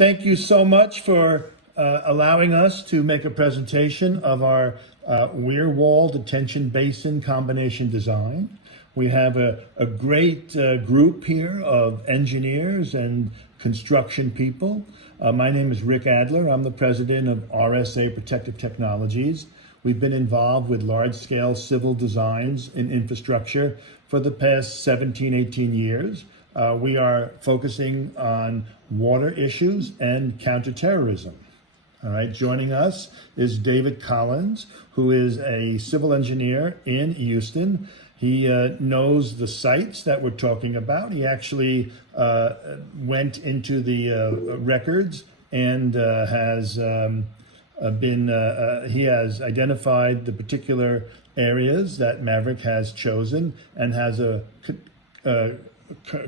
thank you so much for allowing us to make a presentation of our Weir wall detention basin combination design. We have a great group here of engineers and construction people. My name is Rick Adler. I'm the president of RSA Protective Technologies. We've been involved with large-scale civil designs in infrastructure for the past 17, 18 years. We are focusing on water issues and counterterrorism. All right, joining us is David Collins, who is a civil engineer in Houston. He knows the sites that we're talking about. He actually went into the records and he has identified the particular areas that Maverick has chosen and has a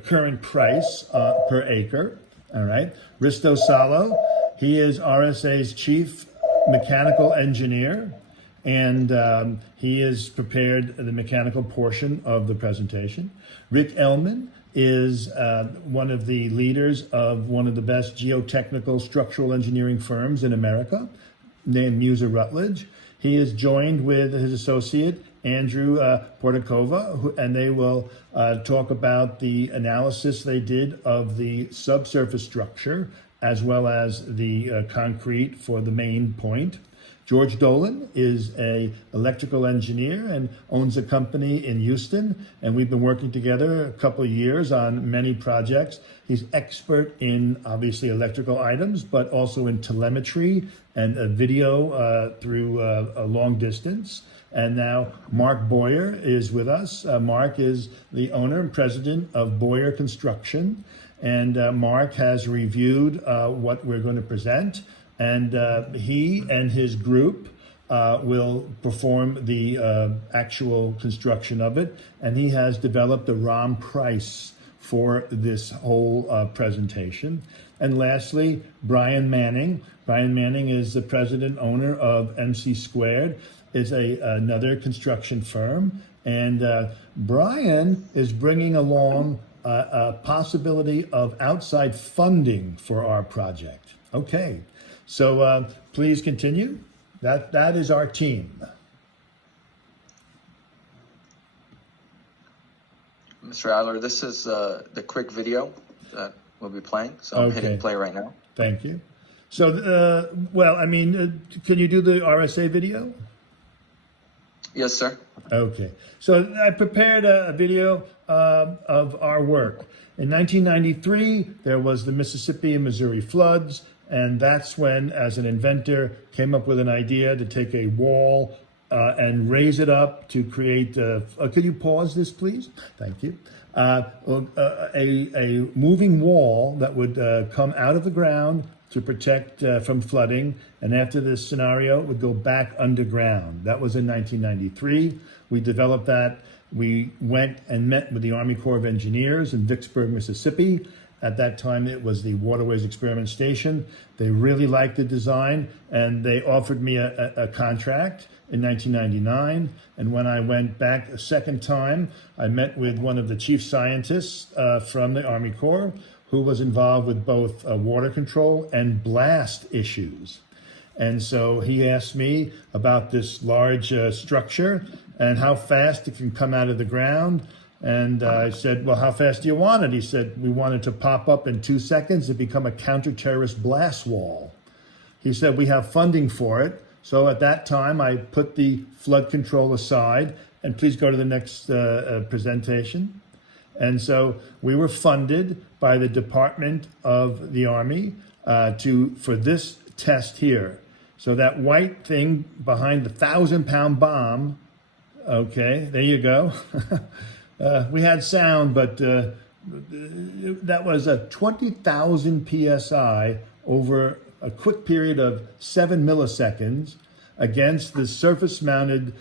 current price per acre. All right. Risto Salo, he is RSA's chief mechanical engineer, and he has prepared the mechanical portion of the presentation. Rick Ellman is one of the leaders of one of the best geotechnical structural engineering firms in America, named Muser Rutledge. He is joined with his associate, Andrew Portakova, and they will talk about the analysis they did of the subsurface structure as well as the concrete for the main point. George Dolan is an electrical engineer and owns a company in Houston, and we've been working together a couple of years on many projects. He's expert in, obviously, electrical items, but also in telemetry and video through a long distance. And now Mark Boyer is with us. Mark is the owner and president of Boyer Construction, and Mark has reviewed what we're going to present. And he and his group will perform the actual construction of it. And he has developed a ROM price for this whole presentation. And lastly, Brian Manning. Brian Manning is the president owner of MC Squared. It's another construction firm. And Brian is bringing along a possibility of outside funding for our project. Okay. So please continue. That is our team. Mr. Adler, this is the quick video that we'll be playing. So I'm hitting play right now. Thank you. So, can you do the RSA video? Yes, sir. Okay. So I prepared a video of our work. In 1993, there was the Mississippi and Missouri floods. And that's when, as an inventor, came up with an idea to take a wall and raise it up to create, could you pause this, please? Thank you. A moving wall that would come out of the ground to protect from flooding. And after this scenario, it would go back underground. That was in 1993. We developed that. We went and met with the Army Corps of Engineers in Vicksburg, Mississippi. At that time, it was the Waterways Experiment Station. They really liked the design, and they offered me a contract in 1999. And when I went back a second time, I met with one of the chief scientists from the Army Corps, who was involved with both water control and blast issues. And so he asked me about this large structure and how fast it can come out of the ground. And I said, well, how fast do you want it? He said, we want it to pop up in 2 seconds and become a counter-terrorist blast wall. He said, we have funding for it. So at that time, I put the flood control aside. And please go to the next presentation. And so we were funded by the Department of the Army for this test here. So that white thing behind the 1,000-pound bomb, okay, there you go. We had sound, but that was a 20,000 PSI over a quick period of 7 milliseconds against the surface-mounted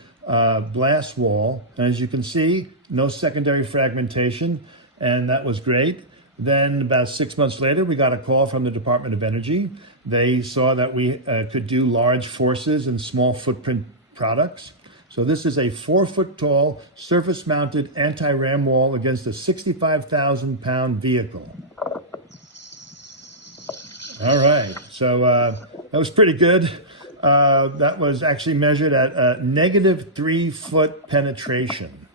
blast wall. And as you can see, no secondary fragmentation, and that was great. Then about 6 months later, we got a call from the Department of Energy. They saw that we could do large forces and small footprint products. So this is a 4-foot-tall, surface-mounted anti-ram wall against a 65,000-pound vehicle. All right. So that was pretty good. That was actually measured at negative 3-foot penetration.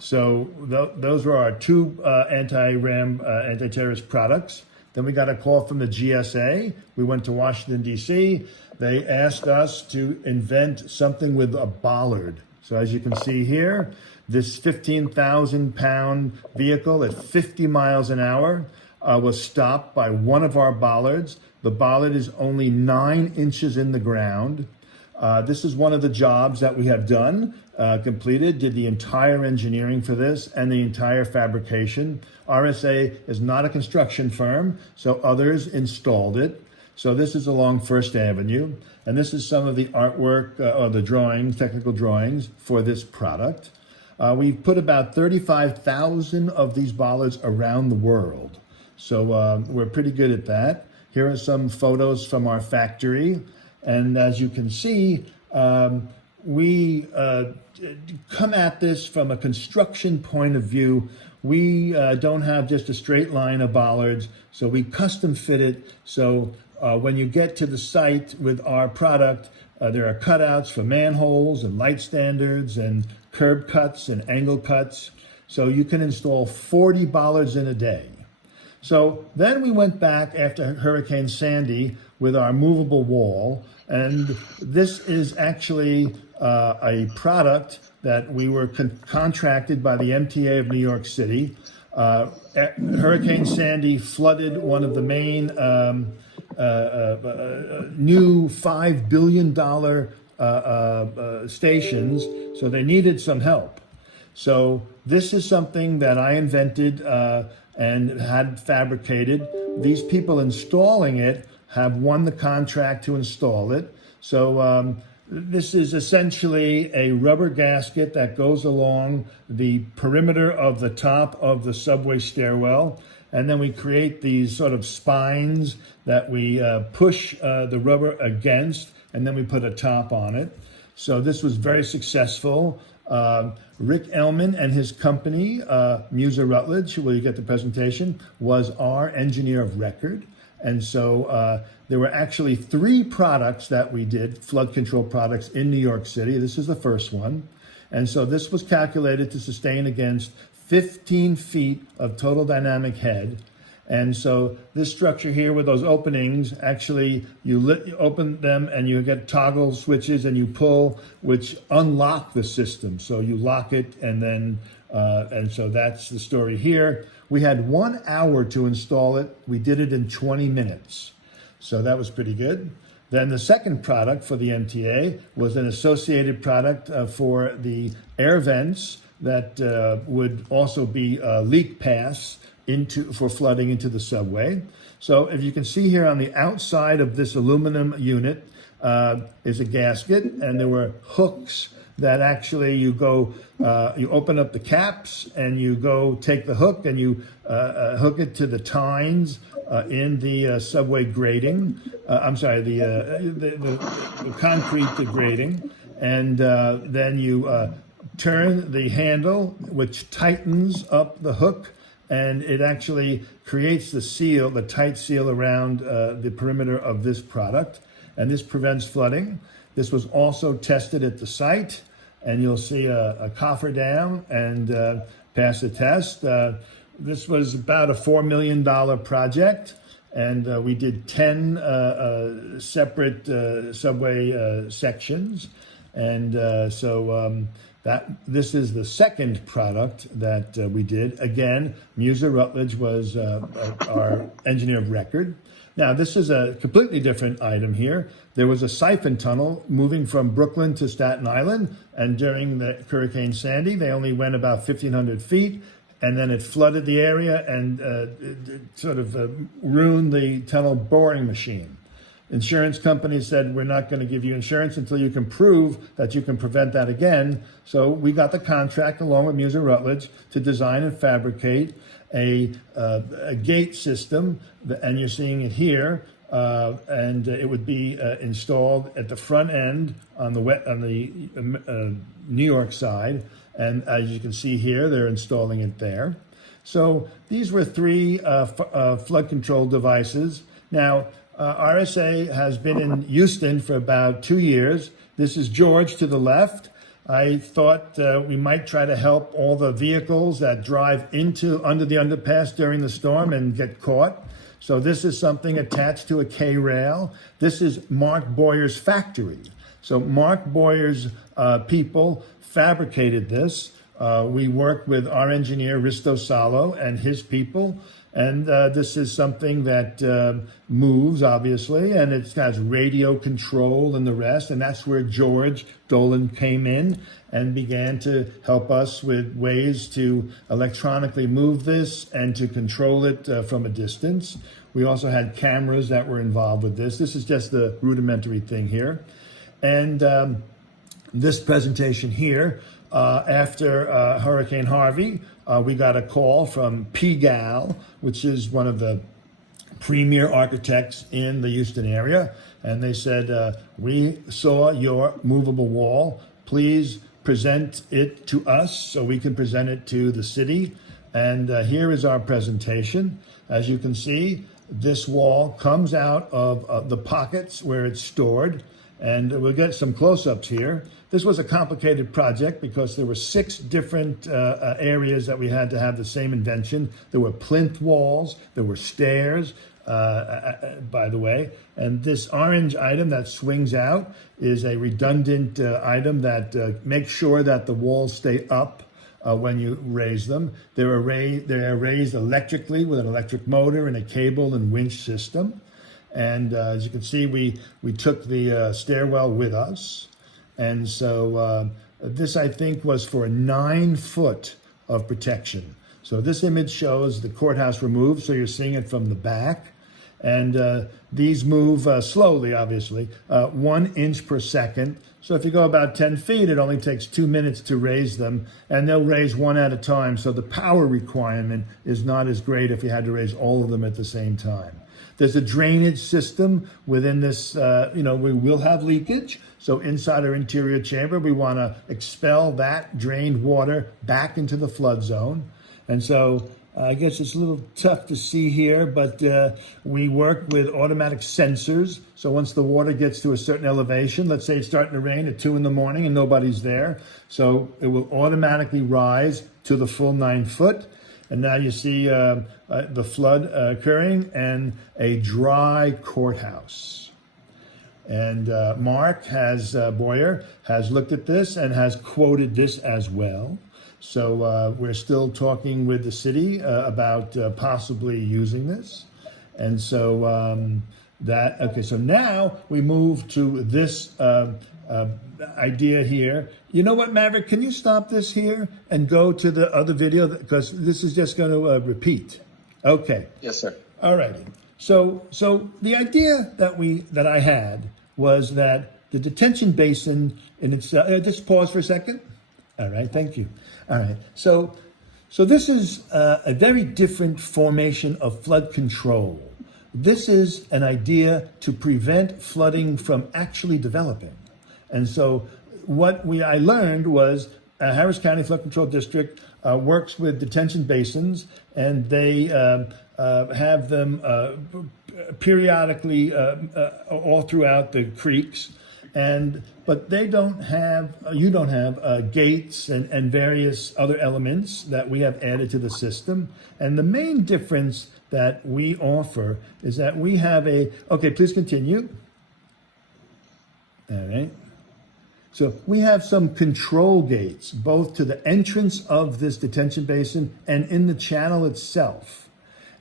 So those were our two anti-RAM, anti-terrorist products. Then we got a call from the GSA. We went to Washington, D.C. They asked us to invent something with a bollard. So as you can see here, this 15,000-pound vehicle at 50 miles an hour was stopped by one of our bollards. The bollard is only 9 inches in the ground. This is one of the jobs that we have done, completed, did the entire engineering for this and the entire fabrication. RSA is not a construction firm, so others installed it. So this is along First Avenue, and this is some of the artwork or the drawings, technical drawings for this product. We've put about 35,000 of these bollards around the world. So we're pretty good at that. Here are some photos from our factory. And as you can see, we come at this from a construction point of view. We don't have just a straight line of bollards, so we custom fit it. So when you get to the site with our product, there are cutouts for manholes and light standards and curb cuts and angle cuts. So you can install 40 bollards in a day. So then we went back after Hurricane Sandy with our movable wall, and this is actually a product that we were contracted by the MTA of New York City. Hurricane Sandy flooded one of the main new $5 billion stations, so they needed some help. So this is something that I invented and had fabricated. These people installing it have won the contract to install it. So this is essentially a rubber gasket that goes along the perimeter of the top of the subway stairwell. And then we create these sort of spines that we push the rubber against, and then we put a top on it. So this was very successful. Rick Ellman and his company, Muser Rutledge, where you get the presentation, was our engineer of record. And so there were actually 3 products that we did, flood control products in New York City. This is the first one. And so this was calculated to sustain against 15 feet of total dynamic head. And so this structure here with those openings, actually you open them and you get toggle switches and you pull, which unlock the system. So you lock it and then, and so that's the story here. We had 1 hour to install it. We did it in 20 minutes. So that was pretty good. Then the second product for the MTA was an associated product for the air vents that would also be leak pass for flooding into the subway. So if you can see here on the outside of this aluminum unit is a gasket, and there were hooks that actually you open up the caps and you go take the hook and you hook it to the tines in the subway grating. I'm sorry, the concrete grating, and then you turn the handle, which tightens up the hook, and it actually creates the seal, the tight seal around the perimeter of this product, and this prevents flooding. This was also tested at the site, and you'll see a cofferdam and pass the test. This was about a $4 million project, and we did 10 separate subway sections, and this is the second product that we did. Again, Muser Rutledge was our engineer of record. Now, this is a completely different item here. There was a siphon tunnel moving from Brooklyn to Staten Island, and during the Hurricane Sandy, they only went about 1,500 feet, and then it flooded the area and ruined the tunnel boring machine. Insurance companies said, we're not going to give you insurance until you can prove that you can prevent that again. So we got the contract along with Muser Rutledge to design and fabricate a gate system, and you're seeing it here, and it would be installed at the front end on the New York side, and as you can see here, they're installing it there. So these were 3 flood control devices. Now, RSA has been in Houston for about 2 years. This is George to the left. I thought we might try to help all the vehicles that drive under the underpass during the storm and get caught. So this is something attached to a K-rail. This is Mark Boyer's factory. So Mark Boyer's people fabricated this. We worked with our engineer, Risto Salo, and his people. And this is something that moves, obviously, and it has radio control and the rest. And that's where George Dolan came in and began to help us with ways to electronically move this and to control it from a distance. We also had cameras that were involved with this. This is just the rudimentary thing here. And this presentation here, after Hurricane Harvey, we got a call from PGAL, which is one of the premier architects in the Houston area. And they said, we saw your movable wall. Please present it to us so we can present it to the city. And here is our presentation. As you can see, this wall comes out of the pockets where it's stored. And we'll get some close-ups here. This was a complicated project because there were 6 different areas that we had to have the same invention. There were plinth walls, there were stairs, by the way. And this orange item that swings out is a redundant item that makes sure that the walls stay up when you raise them. They are raised electrically with an electric motor and a cable and winch system. And as you can see, we took the stairwell with us. And so this, I think, was for 9 foot of protection. So this image shows the courthouse removed, so you're seeing it from the back. And these move slowly, obviously, 1 inch per second. So if you go about 10 feet, it only takes 2 minutes to raise them, and they'll raise one at a time. So the power requirement is not as great if you had to raise all of them at the same time. There's a drainage system within this, we will have leakage. So inside our interior chamber, we want to expel that drained water back into the flood zone. And so I guess it's a little tough to see here, but we work with automatic sensors. So once the water gets to a certain elevation, let's say it's starting to rain at 2 in the morning and nobody's there. So it will automatically rise to the full 9 foot. And now you see the flood occurring and a dry courthouse. And Mark Boyer has looked at this and has quoted this as well. So we're still talking with the city about possibly using this. And so so now we move to this idea here. You know what, Maverick, can you stop this here and go to the other video, because this is just going to repeat. Okay. Yes, sir. All righty. So the idea that I had was that the detention basin in its just pause for a second. All right, thank you. All right. So this is a very different formation of flood control. This is an idea to prevent flooding from actually developing. And so what I learned was Harris County Flood Control District works with detention basins, and they have them periodically all throughout the creeks. But you don't have gates and various other elements that we have added to the system. And the main difference that we offer is that we have okay, please continue. All right. So we have some control gates, both to the entrance of this detention basin and in the channel itself.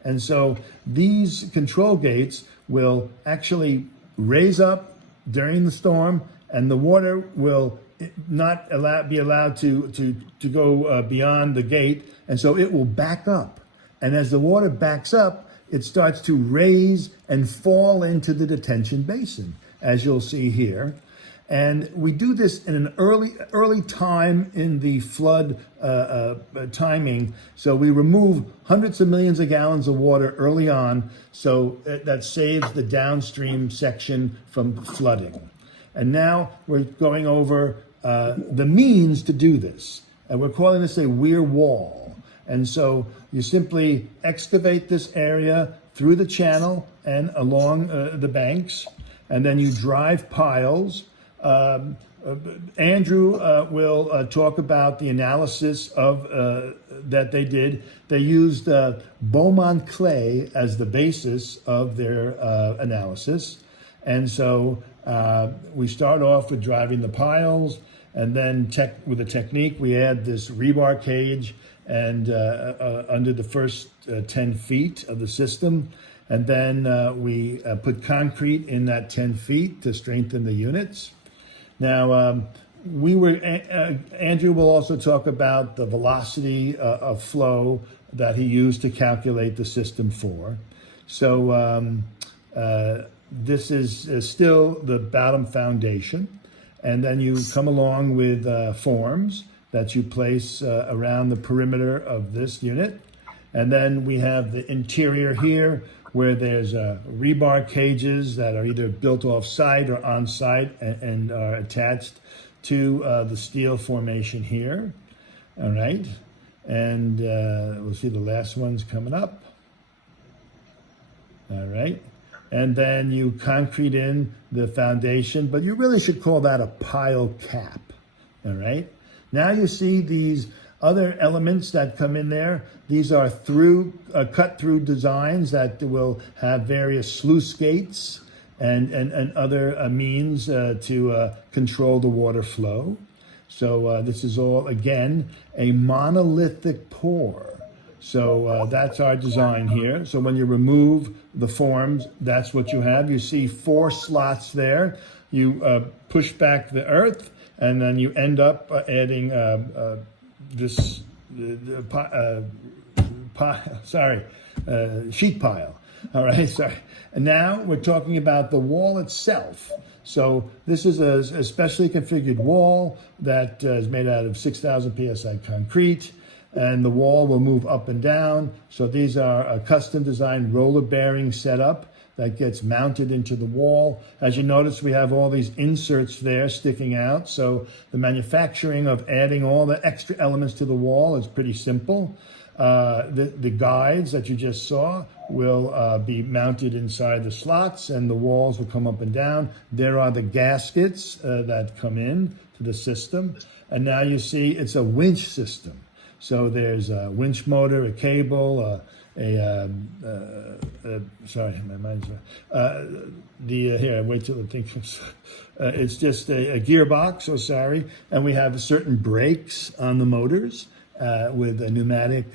And so these control gates will actually raise up during the storm, and the water will not be allowed to go beyond the gate, and so it will back up. And as the water backs up, it starts to raise and fall into the detention basin, as you'll see here. And we do this in an early time in the flood timing. So we remove hundreds of millions of gallons of water early on, so that saves the downstream section from flooding. And now we're going over the means to do this. And we're calling this a Weir wall. And so you simply excavate this area through the channel and along the banks, and then you drive piles. Andrew will talk about the analysis of that they did. They used Beaumont clay as the basis of their analysis. And so we start off with driving the piles, and then with a technique, we add this rebar cage and under the first 10 feet of the system. And then we put concrete in that 10 feet to strengthen the units. Now, Andrew will also talk about the velocity of flow that he used to calculate the system for. So this is still the bottom foundation. And then you come along with forms that you place around the perimeter of this unit. And then we have the interior here, where there's rebar cages that are either built off-site or on-site and are attached to the steel formation here. All right. And we'll see the last one's coming up. All right. And then you concrete in the foundation, but you really should call that a pile cap. All right. Now you see these other elements that come in there. These are cut through designs that will have various sluice gates and other means to control the water flow. So this is all, again, a monolithic pour. So that's our design here. So when you remove the forms, that's what you have. You see 4 slots there. You push back the earth, and then you end up adding this sheet pile. All right, sorry. And now we're talking about the wall itself. So this is a specially configured wall that is made out of 6,000 psi concrete, and the wall will move up and down. So these are a custom designed roller bearing setup that gets mounted into the wall. As you notice, we have all these inserts there sticking out. So the manufacturing of adding all the extra elements to the wall is pretty simple. The guides that you just saw will be mounted inside the slots, and the walls will come up and down. There are the gaskets that come in to the system. And now you see it's a winch system. So there's a winch motor, a cable, sorry, my mind's here, wait till I think. It's just a gearbox, and we have certain brakes on the motors with a pneumatic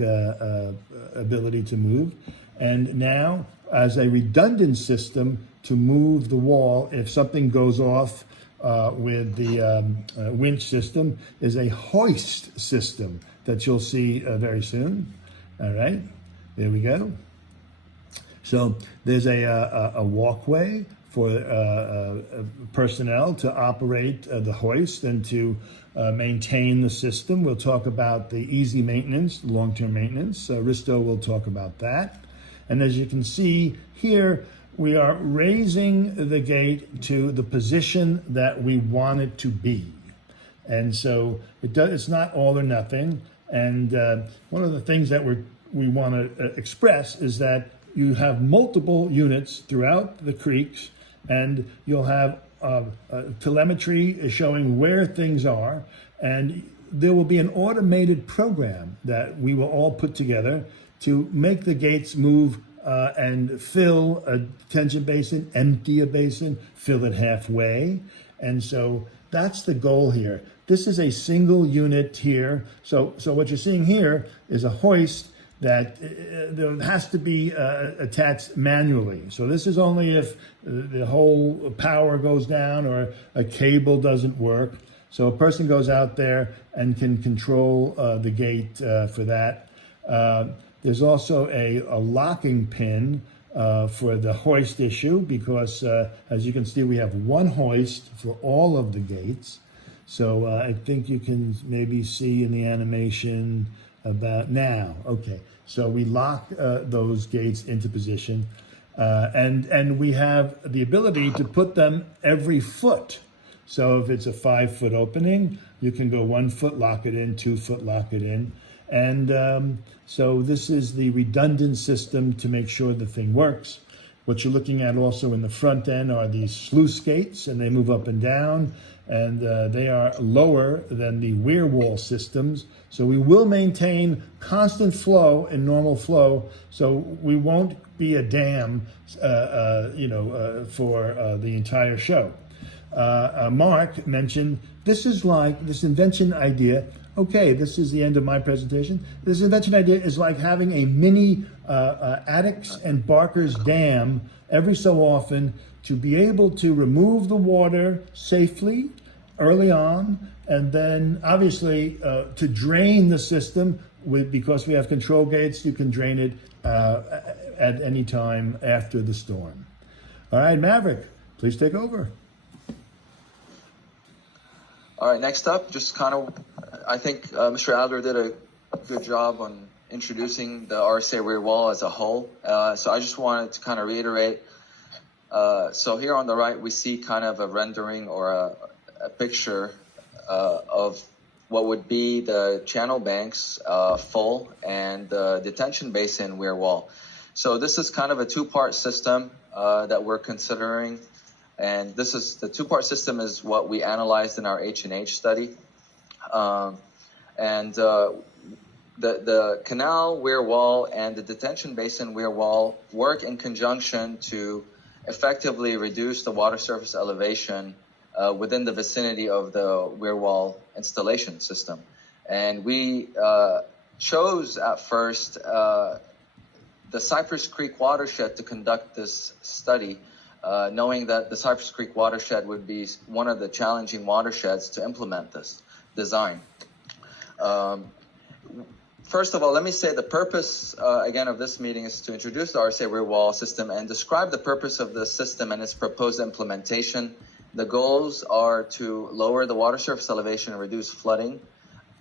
ability to move. And now, as a redundant system to move the wall, if something goes off with the winch system, is a hoist system that you'll see very soon. All right. There we go. So there's a walkway for personnel to operate the hoist and to maintain the system. We'll talk about the easy maintenance, long-term maintenance. Risto will talk about that. And as you can see here, we are raising the gate to the position that we want it to be. And so it's not all or nothing. And one of the things that we want to express is that you have multiple units throughout the creeks, and you'll have telemetry showing where things are, and there will be an automated program that we will all put together to make the gates move and fill a detention basin, empty a basin, fill it halfway. And so that's the goal here. This is a single unit here. So what you're seeing here is a hoist that there has to be attached manually. So this is only if the whole power goes down or a cable doesn't work. So a person goes out there and can control the gate for that. There's also a locking pin for the hoist issue because, as you can see, we have one hoist for all of the gates. So I think you can maybe see in the animation about now. Okay, so we lock those gates into position, and we have the ability to put them every foot. So if it's a 5-foot opening, you can go 1 foot, lock it in, 2 foot, lock it in. And so this is the redundant system to make sure the thing works. What you're looking at also in the front end are these sluice gates, and they move up and down, and they are lower than the Weir wall systems. So we will maintain constant flow and normal flow, so we won't be a dam, for the entire show. Mark mentioned this is like this invention idea. Okay, this is the end of my presentation. This invention idea is like having a mini Addicks and Barker's dam every so often to be able to remove the water safely early on, and then obviously to drain the system because we have control gates. You can drain it at any time after the storm. All right, Maverick, please take over. All right, next up, just kind of, I think Mr. Adler did a good job on introducing the RSA Weir wall as a whole. So I just wanted to kind of reiterate. So here on the right, we see kind of a rendering or a picture of what would be the channel banks full and the detention basin Weir wall. So this is kind of a two-part system that we're considering. And this is the two-part system is what we analyzed in our H&H study. The canal Weir wall and the detention basin Weir wall work in conjunction to effectively reduce the water surface elevation within the vicinity of the Weir wall installation system. And we chose at first the Cypress Creek watershed to conduct this study, knowing that the Cypress Creek watershed would be one of the challenging watersheds to implement this design. First of all, let me say the purpose, again, of this meeting is to introduce the RSA Weir wall system and describe the purpose of the system and its proposed implementation. The goals are to lower the water surface elevation and reduce flooding,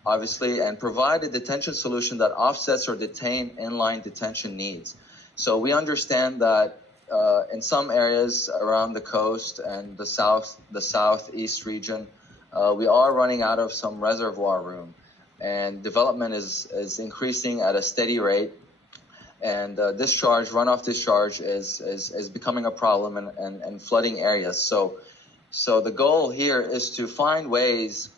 obviously, and provide a detention solution that offsets or detain inline detention needs. So we understand that in some areas around the coast and the southeast region, we are running out of some reservoir room, and development is increasing at a steady rate, and runoff discharge is becoming a problem in flooding areas. So the goal here is to find ways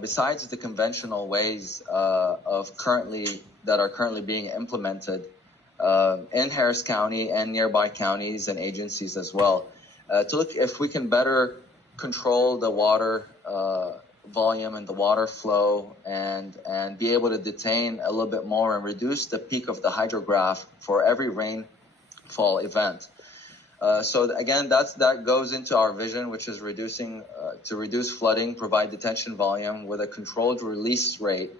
besides the conventional ways that are currently being implemented in Harris County and nearby counties and agencies as well, to look if we can better control the water volume and the water flow and be able to detain a little bit more and reduce the peak of the hydrograph for every rainfall event. So again, that goes into our vision, which is to reduce flooding, provide detention volume with a controlled release rate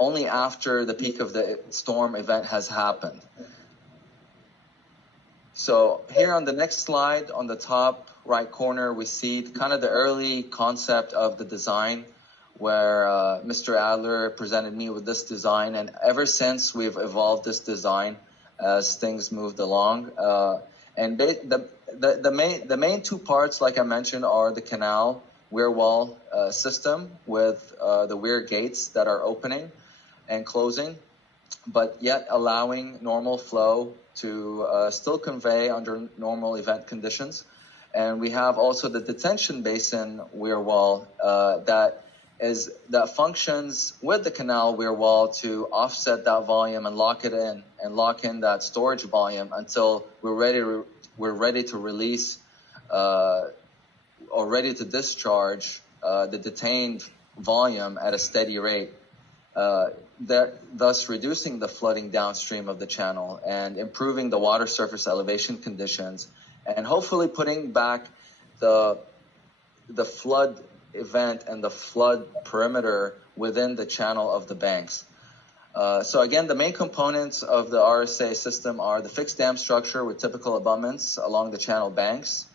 only after the peak of the storm event has happened. So here on the next slide, on the top right corner, we see kind of the early concept of the design, where Mr. Adler presented me with this design, and ever since we've evolved this design as things moved along. And the main two parts, like I mentioned, are the canal Weir wall system with the Weir gates that are opening and closing, but yet allowing normal flow to still convey under normal event conditions. And we have also the detention basin Weir wall that functions with the canal Weir wall to offset that volume and lock it in and lock in that storage volume until we're ready to release or ready to discharge the detained volume at a steady rate, thus reducing the flooding downstream of the channel and improving the water surface elevation conditions, and hopefully putting back the flood event and the flood perimeter within the channel of the banks. So again, the main components of the RSA system are the fixed dam structure with typical abutments along the channel banks,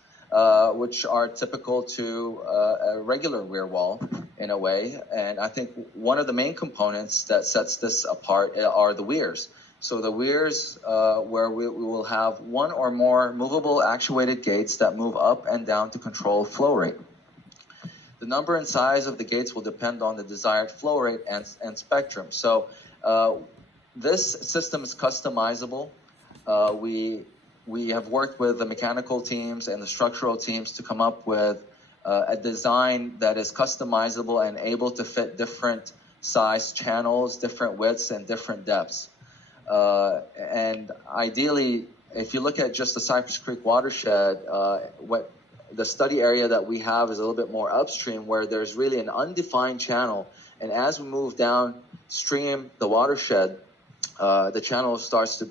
which are typical to a regular Weir wall in a way. And I think one of the main components that sets this apart are the weirs. So the weirs, where we will have one or more movable actuated gates that move up and down to control flow rate. The number and size of the gates will depend on the desired flow rate and spectrum. So this system is customizable. We have worked with the mechanical teams and the structural teams to come up with a design that is customizable and able to fit different size channels, different widths, and different depths. And ideally, if you look at just the Cypress Creek watershed, what the study area that we have is a little bit more upstream, where there's really an undefined channel. And as we move downstream the watershed, the channel starts to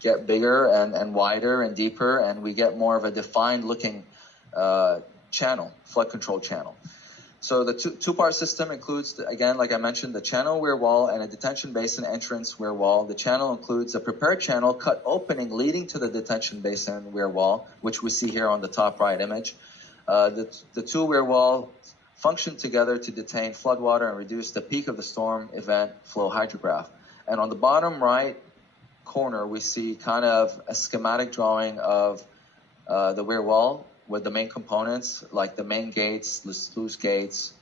get bigger and wider and deeper, and we get more of a defined looking channel, flood control channel. So the two-part system includes, again, like I mentioned, the channel weir wall and a detention basin entrance weir wall. The channel includes a prepared channel cut opening leading to the detention basin weir wall, which we see here on the top right image. The two weir wall function together to detain floodwater and reduce the peak of the storm event flow hydrograph. And on the bottom right corner, we see kind of a schematic drawing of the weir wall with the main components like the main gates, the sluice gates,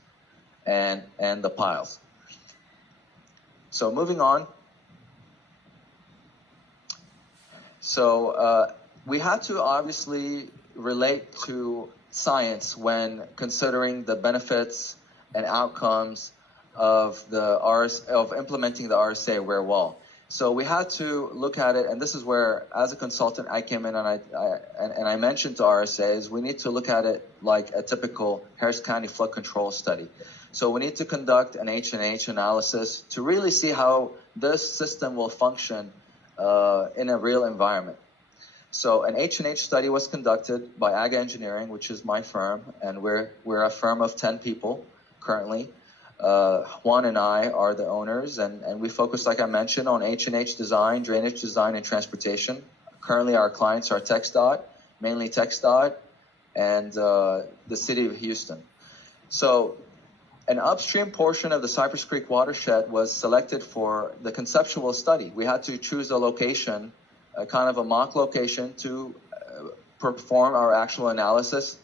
and the piles. So moving on. So we had to obviously relate to science when considering the benefits and outcomes of implementing the RSA weir wall. So we had to look at it, and this is where, as a consultant, I came in and I mentioned to RSAs, we need to look at it like a typical Harris County flood control study. So we need to conduct an H&H analysis to really see how this system will function in a real environment. So an H&H study was conducted by AGA Engineering, which is my firm, and we're a firm of 10 people currently. Juan and I are the owners, and we focus, like I mentioned, on H&H design, drainage design, and transportation. Currently, our clients are TxDOT, mainly TxDOT, and the city of Houston. So an upstream portion of the Cypress Creek watershed was selected for the conceptual study. We had to choose a location, kind of a mock location, to perform our actual analysis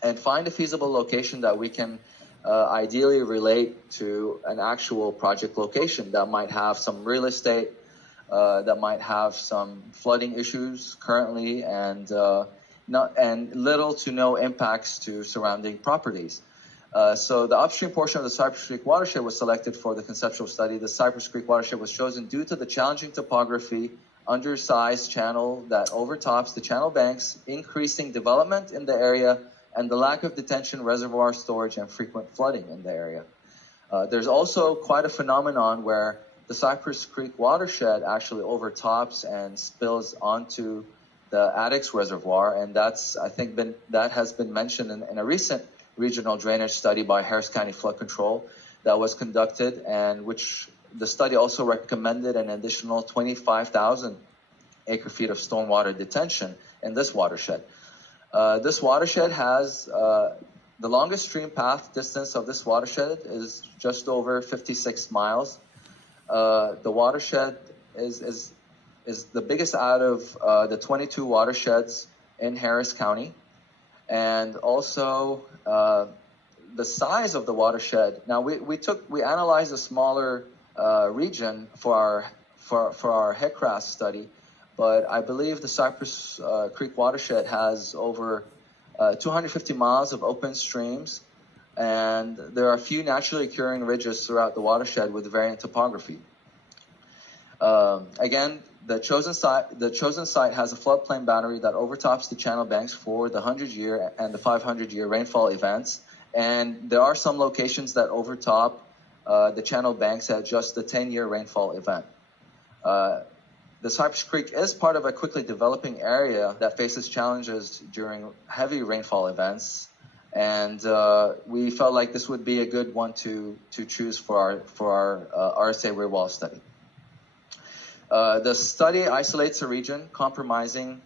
and find a feasible location that we can ideally relate to an actual project location that might have some real estate, that might have some flooding issues currently, and little to no impacts to surrounding properties. So the upstream portion of the Cypress Creek watershed was selected for the conceptual study. The Cypress Creek watershed was chosen due to the challenging topography, undersized channel that overtops the channel banks, increasing development in the area, and the lack of detention, reservoir storage, and frequent flooding in the area. There's also quite a phenomenon where the Cypress Creek watershed actually overtops and spills onto the Addicks Reservoir, and that has been mentioned in a recent regional drainage study by Harris County Flood Control that was conducted, and which the study also recommended an additional 25,000 acre-feet of stormwater detention in this watershed. This watershed has the longest stream path distance of this watershed is just over 56 miles. The watershed is the biggest out of the 22 watersheds in Harris County, and also the size of the watershed. Now we analyzed a smaller region for our HCRAS study. But I believe the Cypress Creek watershed has over 250 miles of open streams, and there are a few naturally occurring ridges throughout the watershed with variant topography. Again, the chosen site has a floodplain boundary that overtops the channel banks for the 100-year and the 500-year rainfall events, and there are some locations that overtop the channel banks at just the 10-year rainfall event. The Cypress Creek is part of a quickly developing area that faces challenges during heavy rainfall events, and we felt like this would be a good one to choose for our RSA weir wall study. The study isolates a region comprising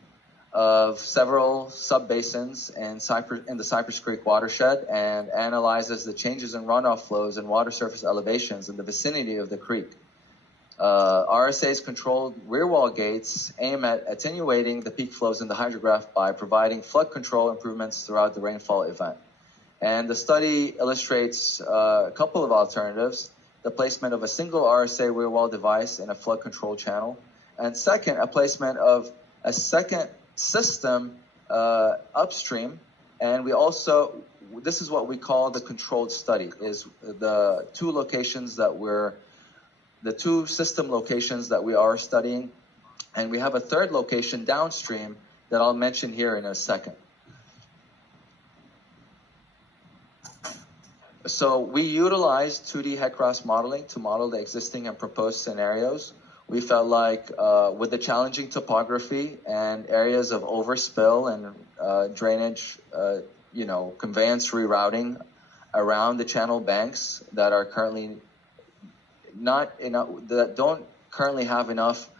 of several sub-basins in the Cypress Creek watershed and analyzes the changes in runoff flows and water surface elevations in the vicinity of the creek. RSA's controlled rear wall gates aim at attenuating the peak flows in the hydrograph by providing flood control improvements throughout the rainfall event. And the study illustrates a couple of alternatives: the placement of a single RSA rear wall device in a flood control channel, and second, a placement of a second system upstream. And we also, this is what we call the controlled study, is the two system locations that we are studying. And we have a third location downstream that I'll mention here in a second. So we utilized 2D head-cross modeling to model the existing and proposed scenarios. We felt like with the challenging topography and areas of overspill and drainage, conveyance rerouting around the channel banks that are currently not enough, that don't currently have enough,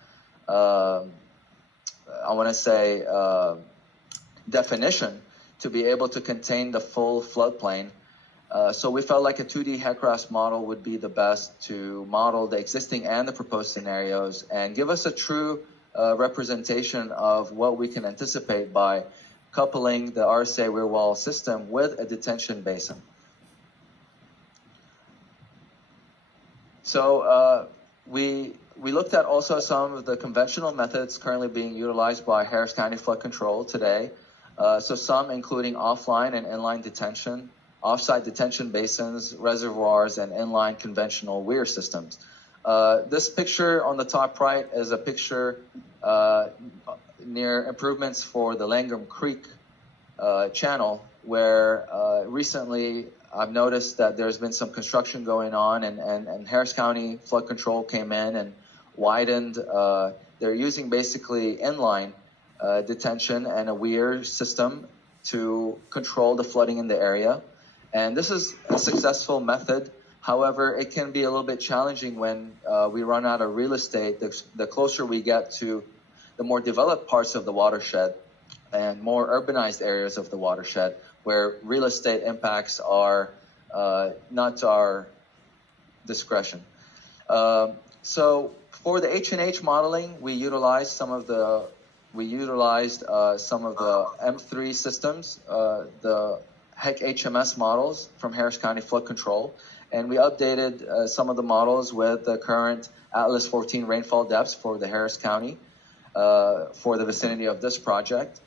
definition to be able to contain the full floodplain. So we felt like a 2D head-cross model would be the best to model the existing and the proposed scenarios and give us a true representation of what we can anticipate by coupling the RSA rear wall system with a detention basin. So we looked at also some of the conventional methods currently being utilized by Harris County Flood Control today. So some including offline and inline detention, offsite detention basins, reservoirs, and inline conventional weir systems. This picture on the top right is a picture near improvements for the Langham Creek channel, where recently I've noticed that there's been some construction going on, and Harris County Flood Control came in and widened. They're using basically inline detention and a weir system to control the flooding in the area. And this is a successful method. However, it can be a little bit challenging when we run out of real estate. The closer we get to the more developed parts of the watershed and more urbanized areas of the watershed, where real estate impacts are not to our discretion. So for the H&H modeling, we utilized some of the M3 systems, the HEC HMS models from Harris County Flood Control, and we updated some of the models with the current Atlas 14 rainfall depths for the Harris County for the vicinity of this project.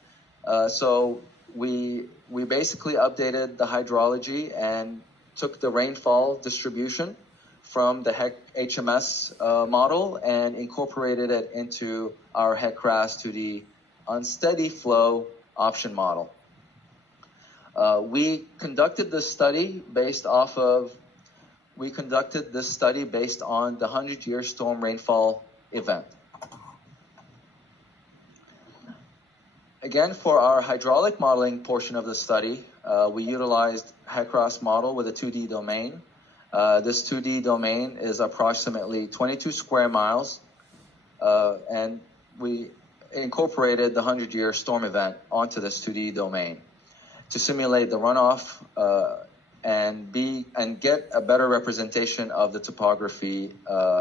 So we basically updated the hydrology and took the rainfall distribution from the HEC HMS model and incorporated it into our HEC-RAS 2D unsteady flow option model. We conducted this study based on the 100-year storm rainfall event. Again, for our hydraulic modeling portion of the study, we utilized HEC-RAS model with a 2D domain. This 2D domain is approximately 22 square miles, and we incorporated the 100-year storm event onto this 2D domain to simulate the runoff and get a better representation of the topography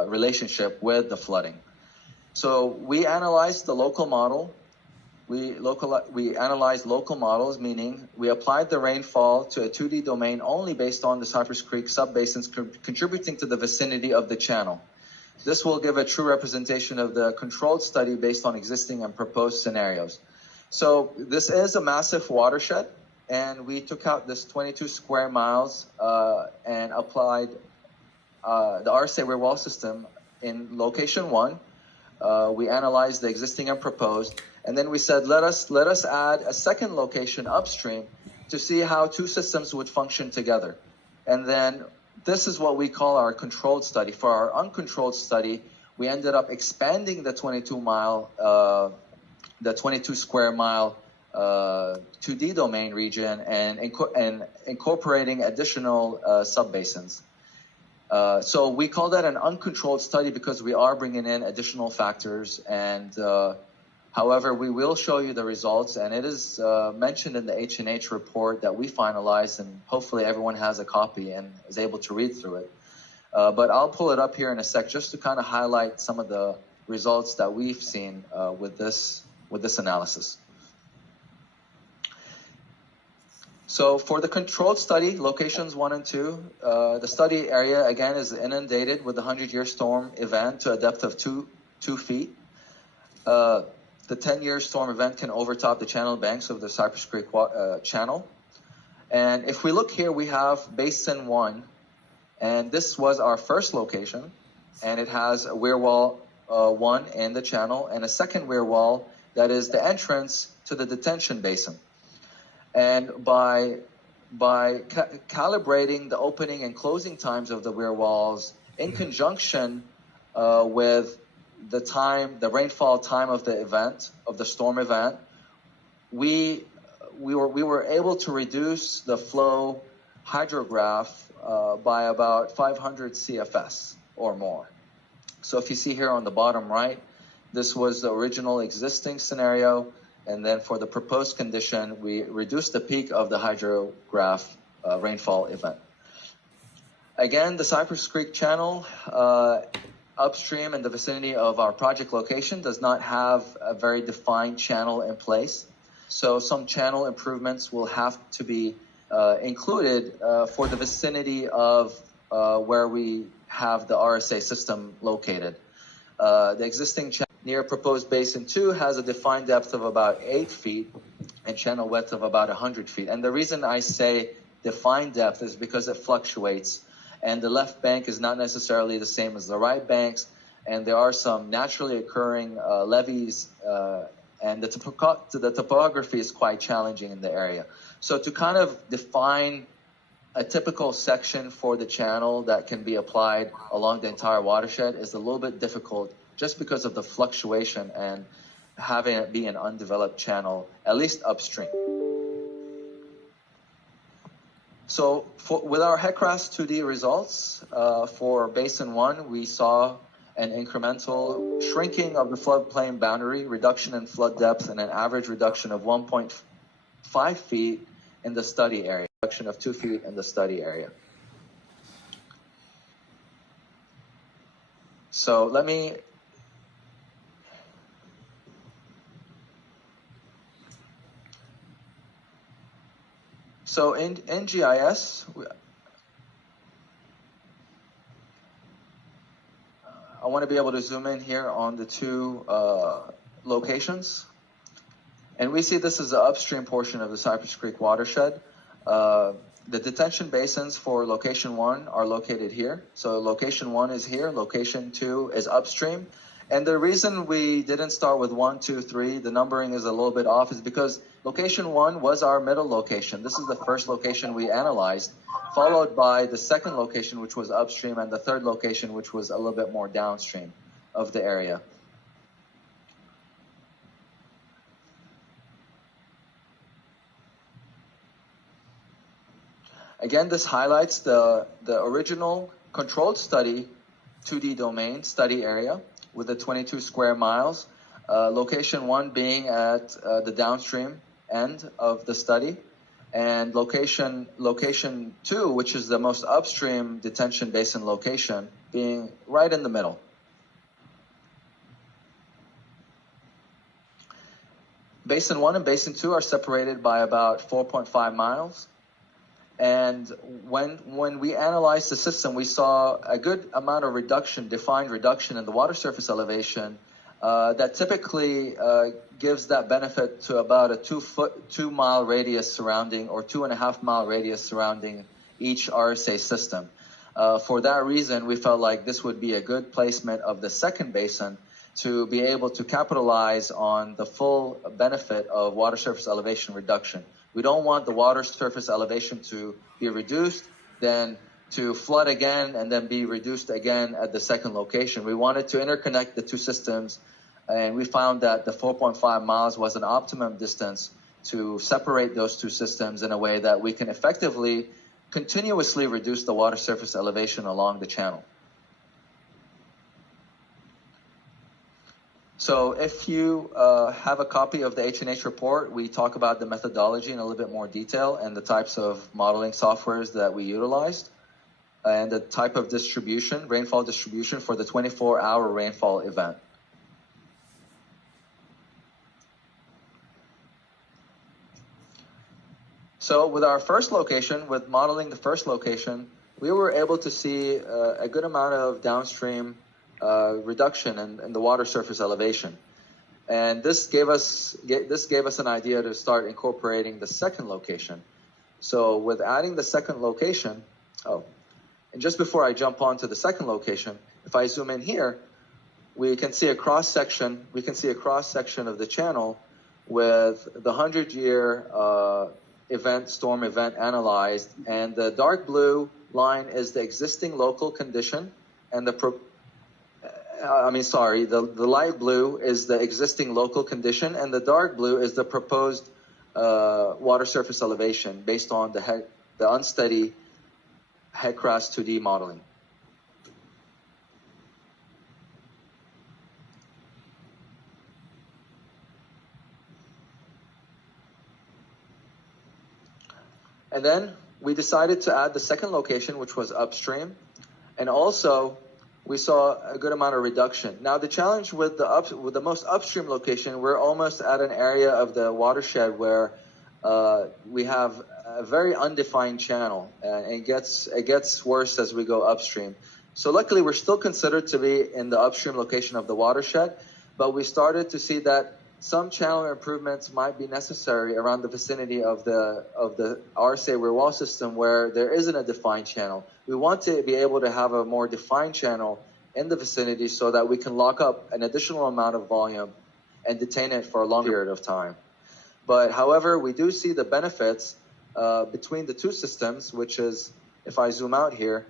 relationship with the flooding. So we analyzed the local model. We analyzed local models, meaning we applied the rainfall to a 2D domain only based on the Cypress Creek subbasins contributing to the vicinity of the channel. This will give a true representation of the controlled study based on existing and proposed scenarios. So this is a massive watershed, and we took out this 22 square miles and applied the RSA rear wall system in location 1. We analyzed the existing and proposed, and then we said, let us add a second location upstream to see how two systems would function together. And then this is what we call our controlled study. For our uncontrolled study, we ended up expanding the 22 square mile 2D domain region and incorporating additional subbasins. So we call that an uncontrolled study because we are bringing in additional factors. And however, we will show you the results, and it is mentioned in the H&H report that we finalized, and hopefully everyone has a copy and is able to read through it. But I'll pull it up here in a sec just to kind of highlight some of the results that we've seen with this analysis. So for the controlled study, locations 1 and 2, the study area again is inundated with the 100-year storm event to a depth of 2 feet. The 10-year storm event can overtop the channel banks of the Cypress Creek channel. And if we look here, we have Basin 1, and this was our first location, and it has a weir wall 1 in the channel, and a second weir wall that is the entrance to the detention basin. And by calibrating the opening and closing times of the weir walls in conjunction with the rainfall time of the event, of the storm event, we were able to reduce the flow hydrograph by about 500 CFS or more. So if you see here on the bottom right, this was the original existing scenario, and then for the proposed condition, we reduced the peak of the hydrograph rainfall event. Again, the Cypress Creek channel upstream in the vicinity of our project location does not have a very defined channel in place. So some channel improvements will have to be included for the vicinity of where we have the RSA system located. The existing channel near proposed Basin 2 has a defined depth of about 8 feet and channel width of about 100 feet. And the reason I say defined depth is because it fluctuates, and the left bank is not necessarily the same as the right banks, and there are some naturally occurring levees, and the topography is quite challenging in the area. So to kind of define a typical section for the channel that can be applied along the entire watershed is a little bit difficult just because of the fluctuation and having it be an undeveloped channel, at least upstream. So with our HECRAS 2D results for Basin 1, we saw an incremental shrinking of the floodplain boundary, reduction in flood depth, and an average reduction of 1.5 feet in the study area, reduction of 2 feet in the study area. So So in GIS, I want to be able to zoom in here on the 2 locations. And we see this is the upstream portion of the Cypress Creek watershed. The detention basins for location 1 are located here. So location 1 is here, location 2 is upstream. And the reason we didn't start with 1, 2, 3, the numbering is a little bit off, is because location 1 was our middle location. This is the first location we analyzed, followed by the second location, which was upstream, and the third location, which was a little bit more downstream of the area. Again, this highlights the original controlled study 2D domain study area with the 22 square miles, location 1 being at the downstream end of the study, and location 2, which is the most upstream detention basin location, being right in the middle. Basin 1 and Basin 2 are separated by about 4.5 miles. And when we analyzed the system, we saw a good amount of reduction, defined reduction in the water surface elevation that typically gives that benefit to about a 2 mile radius surrounding, or 2.5 mile radius surrounding each RSA system. For that reason, we felt like this would be a good placement of the second basin to be able to capitalize on the full benefit of water surface elevation reduction. We don't want the water surface elevation to be reduced, then to flood again, and then be reduced again at the second location. We wanted to interconnect the 2 systems, and we found that the 4.5 miles was an optimum distance to separate those 2 systems in a way that we can effectively continuously reduce the water surface elevation along the channel. So if you have a copy of the H&H report, we talk about the methodology in a little bit more detail and the types of modeling softwares that we utilized and the type of distribution, rainfall distribution for the 24-hour rainfall event. So with our first location, with modeling the first location, we were able to see a good amount of downstream reduction in the water surface elevation. And this gave us an idea to start incorporating the second location. So with adding the second location, and just before I jump on to the second location, if I zoom in here, we can see a cross section of the channel with the 100-year storm event analyzed, and the dark blue line is the existing local condition, and the light blue is the existing local condition, and the dark blue is the proposed water surface elevation based on the unsteady headcrest 2D modeling. And then we decided to add the second location, which was upstream, and also we saw a good amount of reduction. Now the challenge with the most upstream location, we're almost at an area of the watershed where we have a very undefined channel, and it gets worse as we go upstream. So luckily we're still considered to be in the upstream location of the watershed, but we started to see that some channel improvements might be necessary around the vicinity of the RSA Weir wall system where there isn't a defined channel. We want to be able to have a more defined channel in the vicinity so that we can lock up an additional amount of volume and detain it for a long period of time. But however, we do see the benefits between the two systems, which is, if I zoom out here,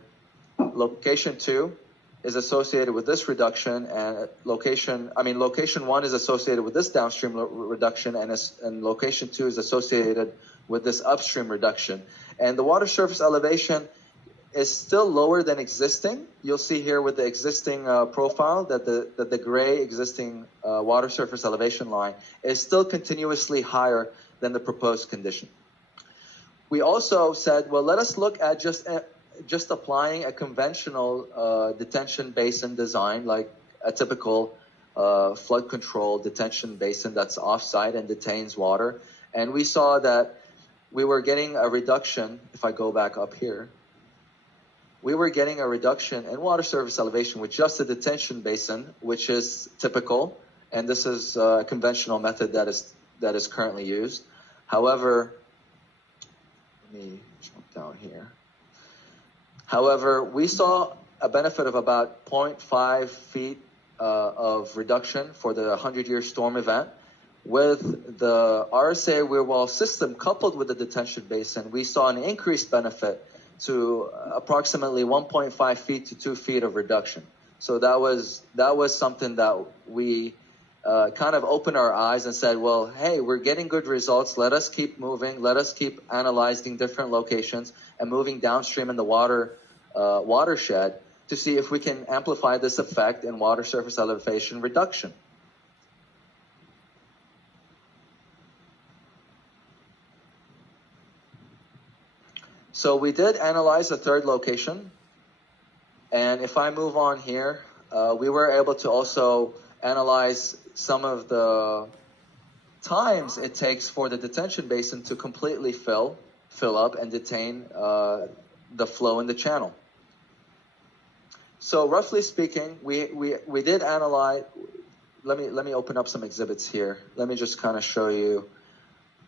location 2 is associated with this reduction, and location 1 is associated with this downstream reduction, and location 2 is associated with this upstream reduction. And the water surface elevation is still lower than existing. You'll see here with the existing profile that the gray existing water surface elevation line is still continuously higher than the proposed condition. We also said, well, let us look at just applying a conventional detention basin design, like a typical flood control detention basin that's offsite and detains water. And we saw that we were getting a reduction. If I go back up here, we were getting a reduction in water surface elevation with just a detention basin, which is typical, and this is a conventional method that is currently used. However, let me jump down here. However, we saw a benefit of about 0.5 feet of reduction for the 100-year storm event. With the RSA Weir wall system coupled with the detention basin, we saw an increased benefit to approximately 1.5 feet to 2 feet of reduction. So that was something that we kind of opened our eyes and said, well, hey, we're getting good results. Let us keep moving. Let us keep analyzing different locations and moving downstream in the watershed to see if we can amplify this effect in water surface elevation reduction. So we did analyze a third location, and if I move on here, we were able to also analyze some of the times it takes for the detention basin to completely fill up and detain the flow in the channel. So roughly speaking, we did analyze. Let me open up some exhibits here. Let me just kind of show you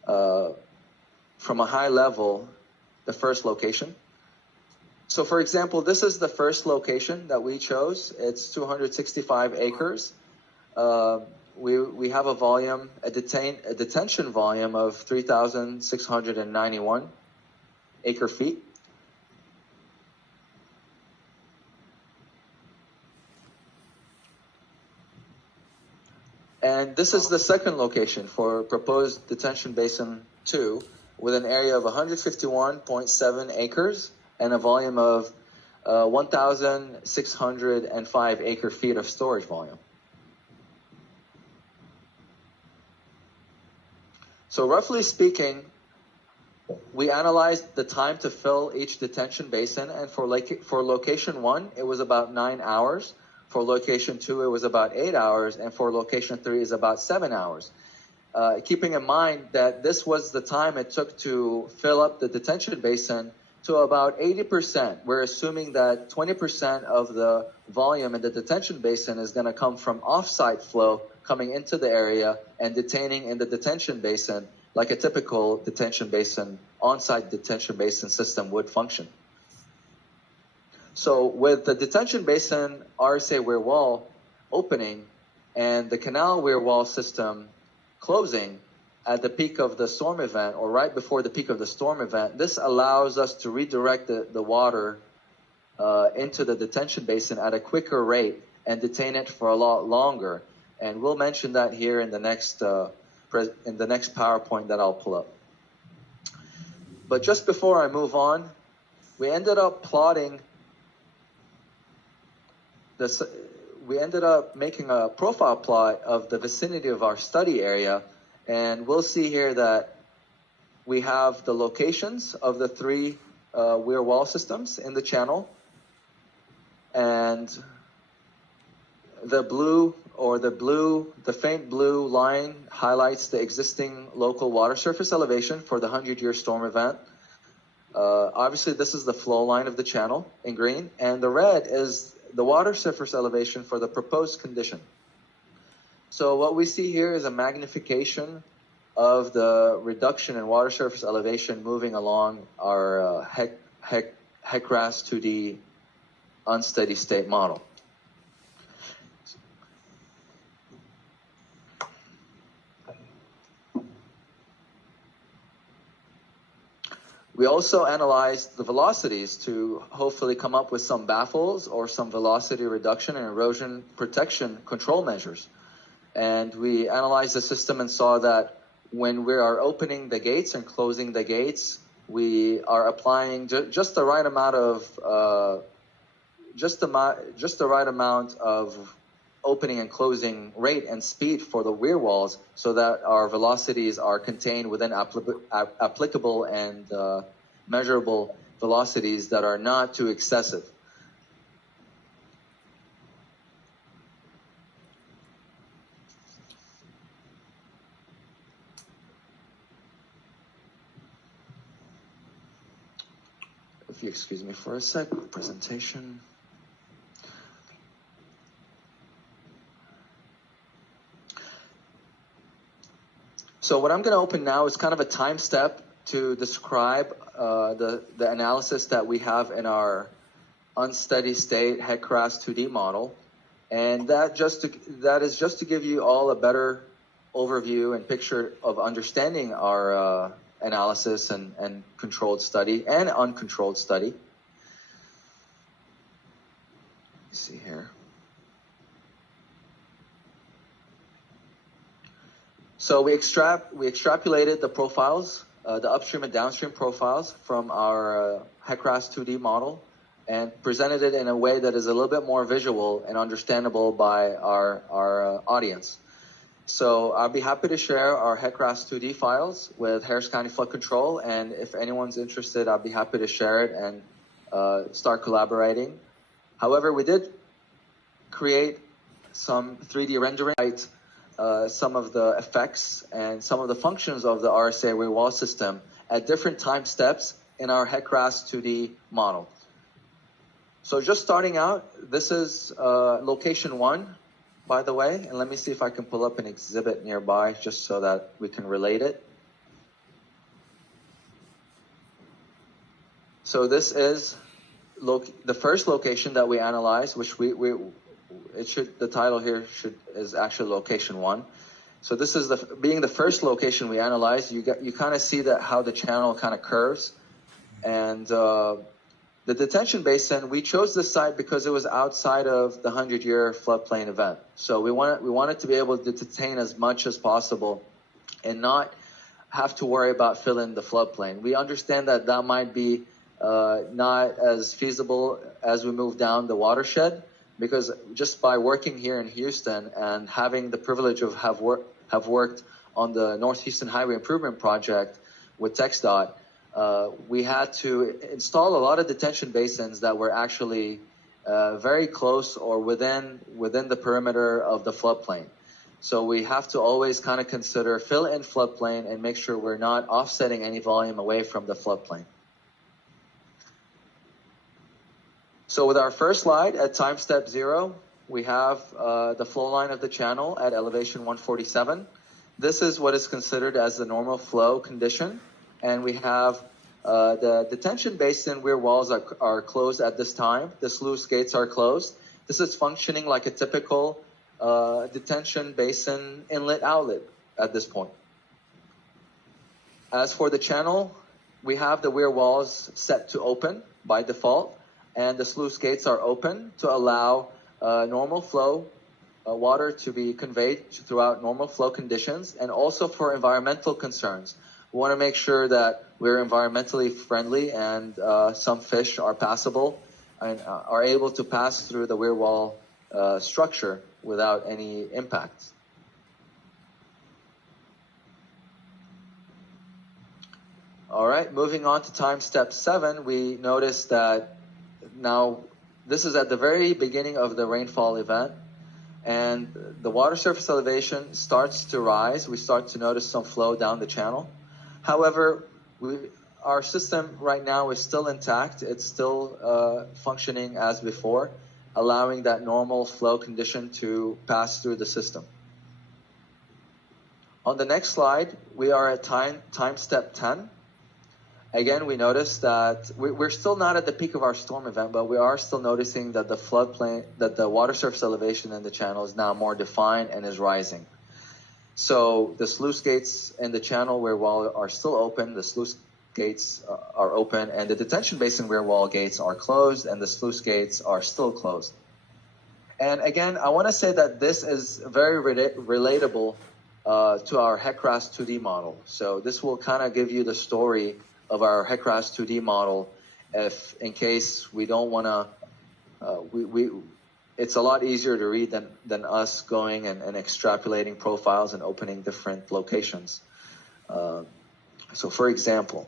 from a high level the first location. So for example, this is the first location that we chose. It's 265 acres. We have a detention volume of 3,691 acre feet. And this is the second location for proposed detention basin 2, with an area of 151.7 acres and a volume of 1,605 acre feet of storage volume. So roughly speaking, we analyzed the time to fill each detention basin, and for location 1, it was about 9 hours. For location 2, it was about 8 hours, and for location 3 is about 7 hours. keeping in mind that this was the time it took to fill up the detention basin to about 80%. We're assuming that 20% of the volume in the detention basin is going to come from off-site flow coming into the area and detaining in the detention basin like a typical detention basin, on-site detention basin system would function. So with the detention basin RSA weir wall opening and the canal weir wall system closing at the peak of the storm event or right before the peak of the storm event, this allows us to redirect the water into the detention basin at a quicker rate and detain it for a lot longer. And we'll mention that here in the next PowerPoint that I'll pull up. But just before I move on, we ended up plotting this. We ended up making a profile plot of the vicinity of our study area, and we'll see here that we have the locations of the three weir wall systems in the channel, and the faint blue line highlights the existing local water surface elevation for the 100-year storm event. Obviously, this is the flow line of the channel in green, and the red is the water surface elevation for the proposed condition. So what we see here is a magnification of the reduction in water surface elevation moving along our HEC-RAS 2D unsteady state model. We also analyzed the velocities to hopefully come up with some baffles or some velocity reduction and erosion protection control measures. And we analyzed the system and saw that when we are opening the gates and closing the gates, we are applying just the right amount of opening and closing rate and speed for the weir walls, so that our velocities are contained within applicable and measurable velocities that are not too excessive. If you excuse me for a sec, presentation. So what I'm going to open now is kind of a time step to describe the analysis that we have in our unsteady state HEC-RAS 2D model. And that is just to give you all a better overview and picture of understanding our analysis and controlled study and uncontrolled study. Let's see here. So we extrapolated the profiles, the upstream and downstream profiles from our HEC-RAS 2D model and presented it in a way that is a little bit more visual and understandable by our audience. So I'll be happy to share our HEC-RAS 2D files with Harris County Flood Control, and if anyone's interested, I'll be happy to share it and start collaborating. However, we did create some 3D rendering, some of the effects and some of the functions of the RSA weir wall system at different time steps in our HEC-RAS 2D model. So just starting out, this is location 1, by the way, and let me see if I can pull up an exhibit nearby just so that we can relate it. So this is the first location that we analyzed, which the title here is actually location 1. So this is being the first location we analyzed. You kind of see that how the channel kind of curves, and the detention basin, we chose this site because it was outside of the 100-year floodplain event. So we wanted to be able to detain as much as possible and not have to worry about filling the floodplain. We understand that might be not as feasible as we move down the watershed, because just by working here in Houston and having the privilege of have worked on the North Houston Highway Improvement Project with TxDOT, we had to install a lot of detention basins that were actually very close or within the perimeter of the floodplain. So we have to always kind of consider fill in floodplain and make sure we're not offsetting any volume away from the floodplain. So with our first slide at time step 0, we have the flow line of the channel at elevation 147. This is what is considered as the normal flow condition. And we have the detention basin Weir walls are closed at this time. The sluice gates are closed. This is functioning like a typical detention basin inlet outlet at this point. As for the channel, we have the Weir walls set to open by default, and the sluice gates are open to allow normal flow water to be conveyed throughout normal flow conditions, and also for environmental concerns. We want to make sure that we're environmentally friendly and some fish are passable and are able to pass through the Weir wall structure without any impact. All right, moving on to time step 7, we notice that now this is at the very beginning of the rainfall event, and the water surface elevation starts to rise. We start to notice some flow down the channel. However, our system right now is still intact. It's still functioning as before, allowing that normal flow condition to pass through the system. On the next slide, we are at time step 10. Again, we notice that we're still not at the peak of our storm event, but we are still noticing that the floodplain, that the water surface elevation in the channel is now more defined and is rising. So the sluice gates in the channel Weir wall are still open, the sluice gates are open, and the detention basin Weir wall gates are closed, and the sluice gates are still closed. And again, I want to say that this is very relatable to our HCFCD 2D model. So this will kind of give you the story of our HCFCD 2D model, if in case we don't want to, it's a lot easier to read than us going and extrapolating profiles and opening different locations. So for example,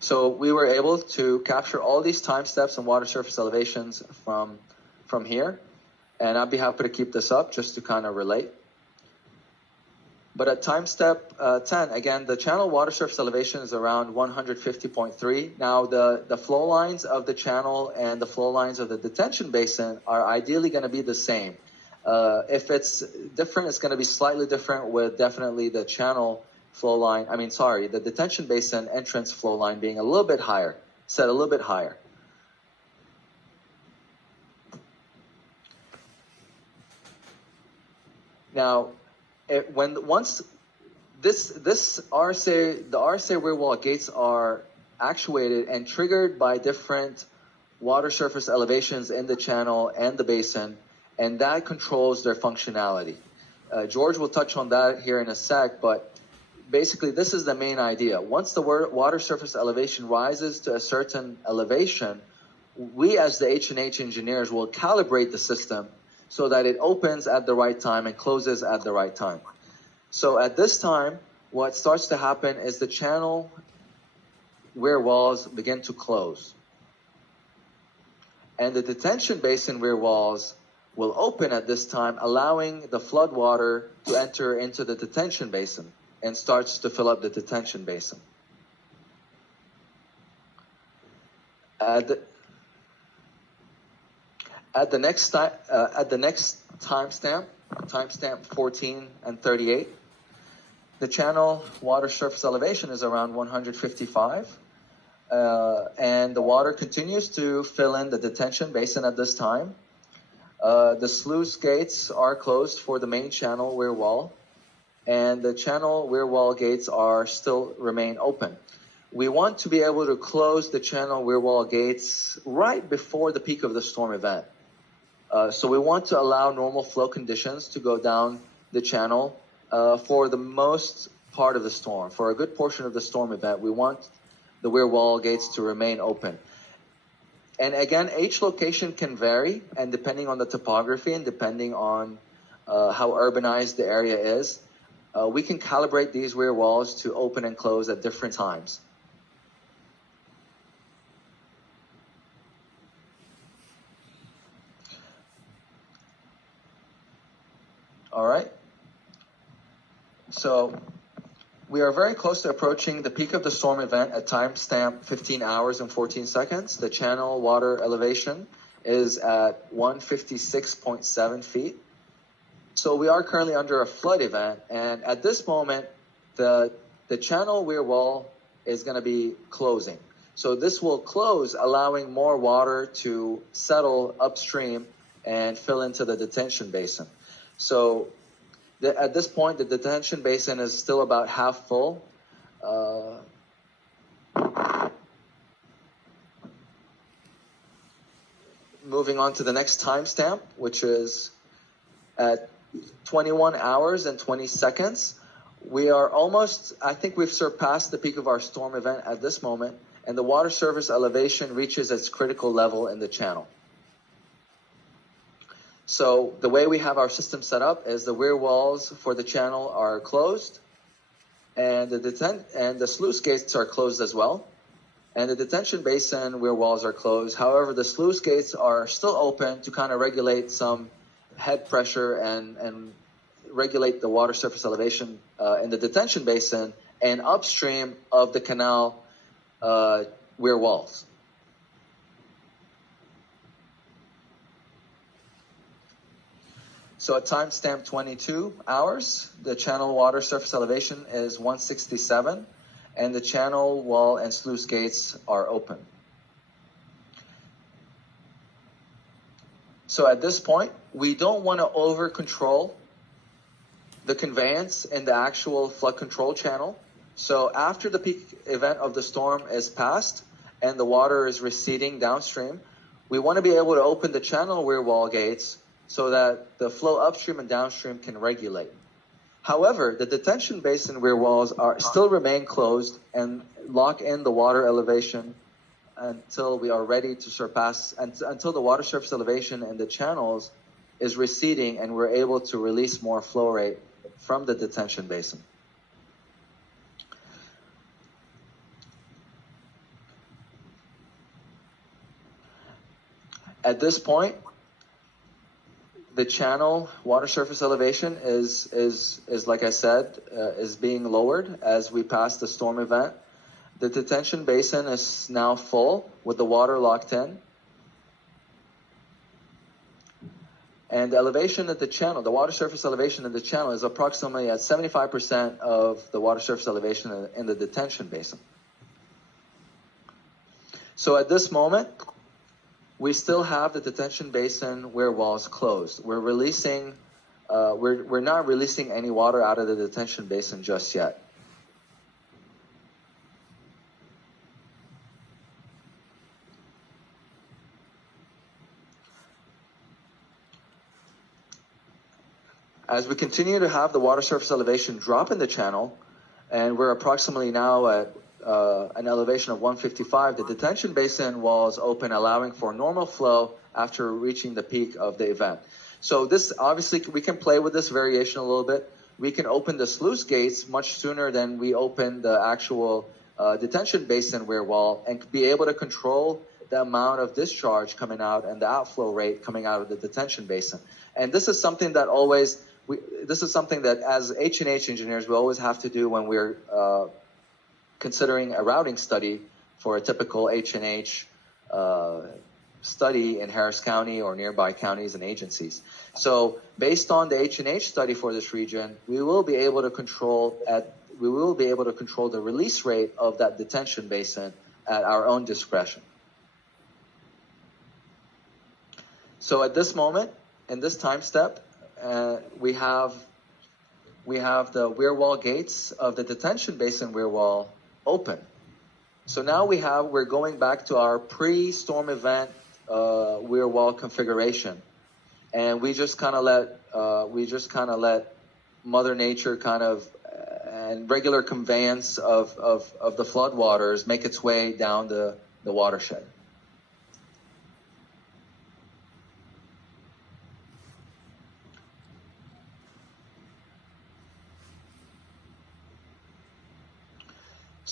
so we were able to capture all these time steps and water surface elevations from here. And I'd be happy to keep this up just to kind of relate. But at time step 10, again, the channel water surface elevation is around 150.3. Now, the flow lines of the channel and the flow lines of the detention basin are ideally going to be the same. If it's different, it's going to be slightly different, with definitely the channel flow line, the detention basin entrance flow line being a little bit higher, set a little bit higher. Now, once this RSA, the RSA Weir wall gates are actuated and triggered by different water surface elevations in the channel and the basin, and that controls their functionality. George will touch on that here in a sec, but basically this is the main idea. Once the water surface elevation rises to a certain elevation, we as the H&H engineers will calibrate the system so that it opens at the right time and closes at the right time. So at this time, what starts to happen is the channel Weir walls begin to close. And the detention basin Weir walls will open at this time, allowing the flood water to enter into the detention basin and starts to fill up the detention basin. At the next timestamp 14 and 38, the channel water surface elevation is around 155, and the water continues to fill in the detention basin at this time. The sluice gates are closed for the main channel Weir wall, and the channel Weir wall gates are still remain open. We want to be able to close the channel Weir wall gates right before the peak of the storm event. So we want to allow normal flow conditions to go down the channel for the most part of the storm. For a good portion of the storm event, we want the Weir wall gates to remain open. And again, each location can vary, and depending on the topography and depending on how urbanized the area is, we can calibrate these weir walls to open and close at different times. All right. So we are very close to approaching the peak of the storm event at timestamp 15 hours and 14 seconds. The channel water elevation is at 156.7 feet. So we are currently under a flood event, and at this moment, the channel weir wall is going to be closing. So this will close, allowing more water to settle upstream and fill into the detention basin. So at this point, the detention basin is still about half full. Moving on to the next timestamp, which is at 21 hours and 20 seconds. We are almost, I think we've surpassed the peak of our storm event at this moment, and the water surface elevation reaches its critical level in the channel. So the way we have our system set up is the weir walls for the channel are closed, and the sluice gates are closed as well. And the detention basin weir walls are closed. However, the sluice gates are still open to kind of regulate some head pressure and regulate the water surface elevation in the detention basin and upstream of the canal weir walls. So at timestamp 22 hours, the channel water surface elevation is 167, and the channel wall and sluice gates are open. So at this point, we don't want to over control the conveyance in the actual flood control channel. So after the peak event of the storm is passed and the water is receding downstream, we want to be able to open the channel weir wall gates so that the flow upstream and downstream can regulate. However, the detention basin weir walls still remain closed and lock in the water elevation until we are ready to surpass, until the water surface elevation in the channels is receding and we're able to release more flow rate from the detention basin. At this point, the channel water surface elevation is like I said, is being lowered as we pass the storm event. The detention basin is now full with the water locked in. And the elevation at the channel, the water surface elevation in the channel is approximately at 75% of the water surface elevation in the detention basin. So at this moment, we still have the detention basin weir walls closed. We're releasing, we're not releasing any water out of the detention basin just yet. As we continue to have the water surface elevation drop in the channel, and we're approximately now at an elevation of 155, the detention basin walls open, allowing for normal flow after reaching the peak of the event. So this, obviously, we can play with this variation a little bit. We can open the sluice gates much sooner than we open the actual detention basin weir wall and be able to control the amount of discharge coming out and the outflow rate coming out of the detention basin. And this is something that this is something that as H&H engineers, we always have to do when we're considering a routing study for a typical H&H study in Harris County or nearby counties and agencies. So based on the H&H study for this region, we will be able to control the release rate of that detention basin at our own discretion. So at this moment, in this time step, we have the weir wall gates of the detention basin weir wall open. So now we're going back to our pre-storm event weir wall configuration, and we just kind of let Mother Nature and regular conveyance of the flood waters make its way down the watershed.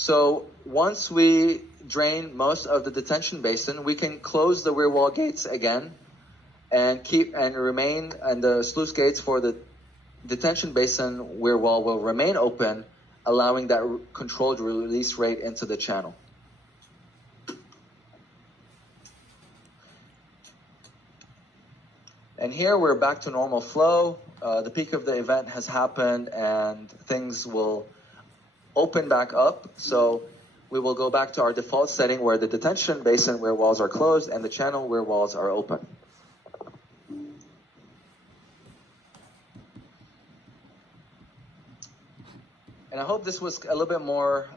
So once we drain most of the detention basin, we can close the weir wall gates again and the sluice gates for the detention basin weir wall will remain open, allowing that controlled release rate into the channel. And here we're back to normal flow. The peak of the event has happened and things will open back up. So we will go back to our default setting where the detention basin weir walls are closed and the channel weir walls are open. And I hope this was a little bit more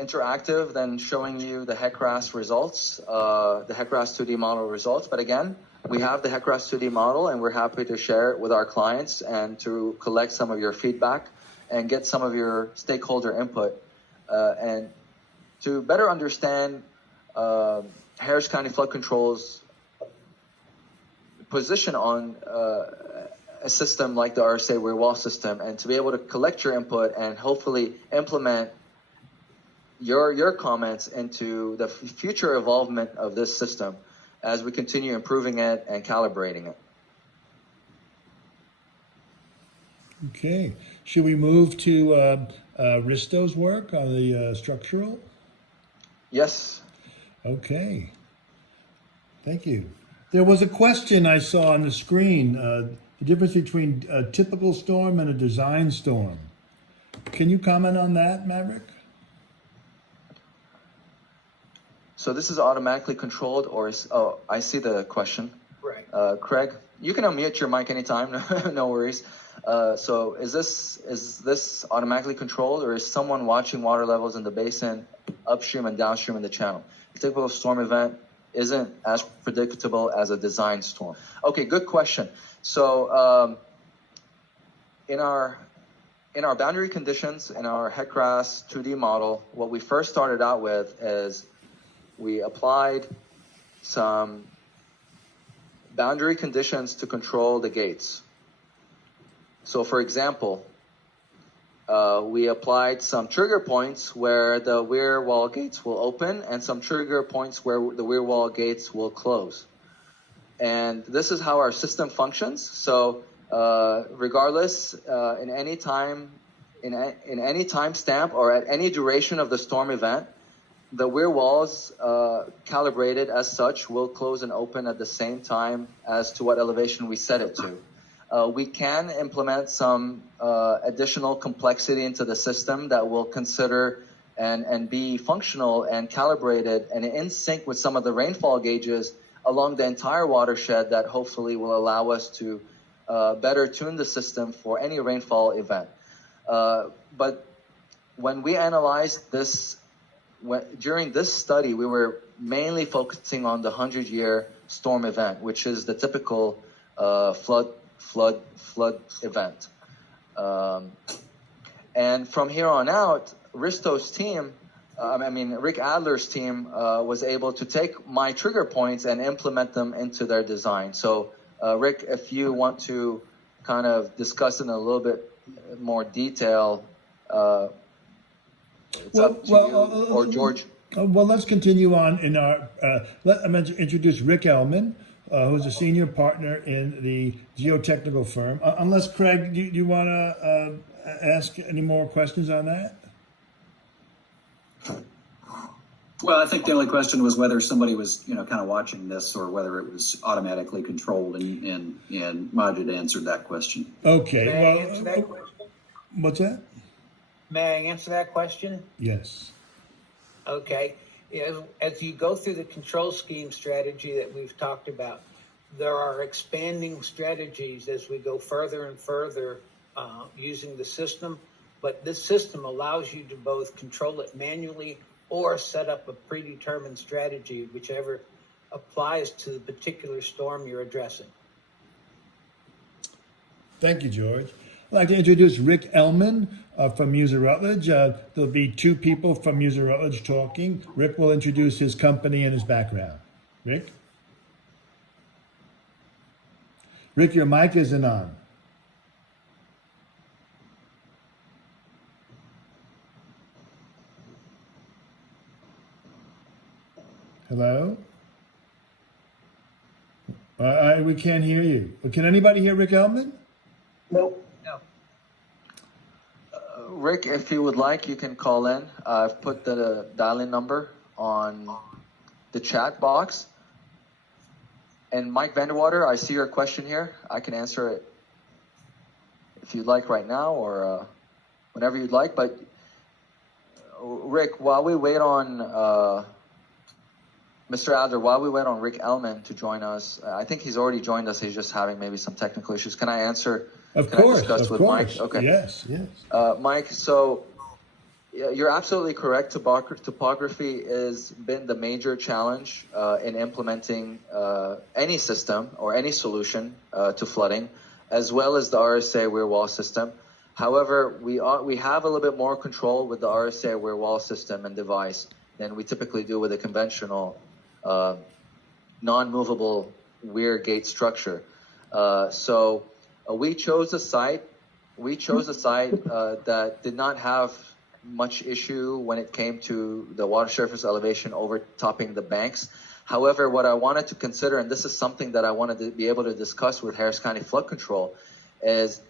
interactive than showing you the HEC-RAS results, the HEC-RAS 2D model results. But again, we have the HEC-RAS 2D model and we're happy to share it with our clients and to collect some of your feedback and get some of your stakeholder input and to better understand Harris County Flood Control's position on a system like the RSA Weir wall system, and to be able to collect your input and hopefully implement your comments into the future evolvement of this system as we continue improving it and calibrating it. Okay. Should we move to Risto's work on the structural? Yes. Okay. Thank you. There was a question I saw on the screen, the difference between a typical storm and a design storm. Can you comment on that, Maverick? So this is automatically controlled, or is, oh, I see the question. Right. Craig, you can unmute your mic anytime, no worries. So is this automatically controlled, or is someone watching water levels in the basin upstream and downstream in the channel? A typical storm event isn't as predictable as a design storm. Okay, good question. So in our boundary conditions, in our HEC-RAS 2D model, what we first started out with is we applied some boundary conditions to control the gates. So for example, we applied some trigger points where the weir wall gates will open and some trigger points where the weir wall gates will close. And this is how our system functions. So regardless, in any time stamp or at any duration of the storm event, the weir walls calibrated as such will close and open at the same time as to what elevation we set it to. We can implement some additional complexity into the system that will consider and be functional and calibrated and in sync with some of the rainfall gauges along the entire watershed that hopefully will allow us to better tune the system for any rainfall event. But when we analyzed this, during this study, we were mainly focusing on the 100-year storm event, which is the typical flood event. And from here on out, Risto's team, Rick Adler's team was able to take my trigger points and implement them into their design. So Rick, if you want to kind of discuss it in a little bit more detail, it's up to you or George. Well, let's continue on in our, I'm going to introduce Rick Ellman, who's a senior partner in the geotechnical firm. Unless, Craig, do you want to ask any more questions on that? Well, I think the only question was whether somebody was, kind of watching this or whether it was automatically controlled, and Majid answered that question. Okay. May I answer that question? What's that? May I answer that question? Yes. Okay. As you go through the control scheme strategy that we've talked about, there are expanding strategies as we go further and further using the system. But this system allows you to both control it manually or set up a predetermined strategy, whichever applies to the particular storm you're addressing. Thank you, George. I'd like to introduce Rick Ellman from User Rutledge. There'll be two people from User Rutledge talking. Rick will introduce his company and his background. Rick? Rick, your mic isn't on. Hello? We can't hear you. Can anybody hear Rick Ellman? No. Rick, if you would like, you can call in. I've put the dial-in number on the chat box. And Mike Vanderwater, I see your question here. I can answer it if you'd like right now or whenever you'd like. But Rick, while we wait on Mr. Adler, while we wait on Rick Ellman to join us, I think he's already joined us. He's just having maybe some technical issues. Can I answer? Of Can course, I discuss of with course. Mike? Okay. Yes, yes. Mike, so you're absolutely correct. Topography has been the major challenge in implementing any system or any solution to flooding, as well as the RSA Weir wall system. However, we have a little bit more control with the RSA Weir wall system and device than we typically do with a conventional non-movable Weir gate structure. So we chose a site. That did not have much issue when it came to the water surface elevation overtopping the banks. However, what I wanted to consider, and this is something that I wanted to be able to discuss with Harris County Flood Control, is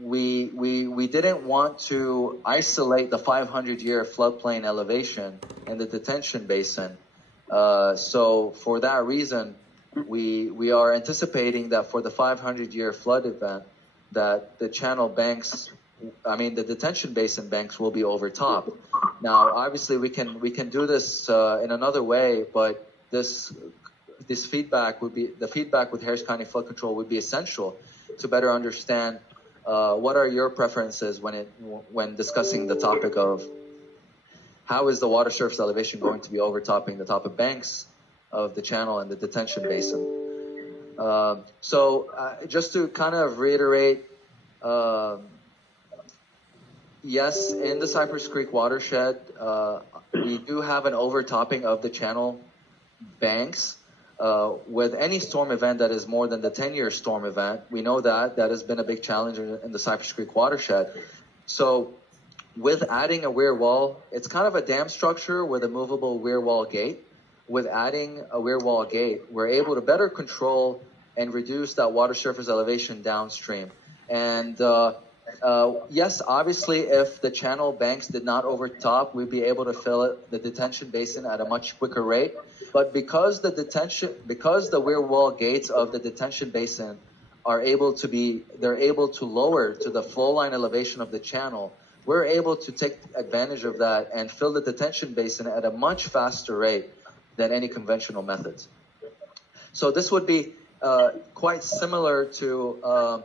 we didn't want to isolate the 500-year floodplain elevation in the detention basin. So for that reason, we are anticipating that for the 500-year flood event, that the channel banks, the detention basin banks will be overtopped. Now, obviously, we can do this in another way, but this feedback would be the feedback with Harris County Flood Control would be essential to better understand what are your preferences when discussing the topic of how is the water surface elevation going to be overtopping the top of banks of the channel and the detention basin. So just to kind of reiterate, yes, in the Cypress Creek watershed, we do have an overtopping of the channel banks. With any storm event that is more than the 10-year storm event, we know that has been a big challenge in the Cypress Creek watershed. So with adding a weir wall, it's kind of a dam structure with a movable weir wall gate. With adding a weir wall gate, we're able to better control and reduce that water surface elevation downstream. And yes, obviously, if the channel banks did not overtop, we'd be able to fill the detention basin at a much quicker rate. But because the weir wall gates of the detention basin they're able to lower to the flow line elevation of the channel, we're able to take advantage of that and fill the detention basin at a much faster rate than any conventional methods. So this would be quite similar to,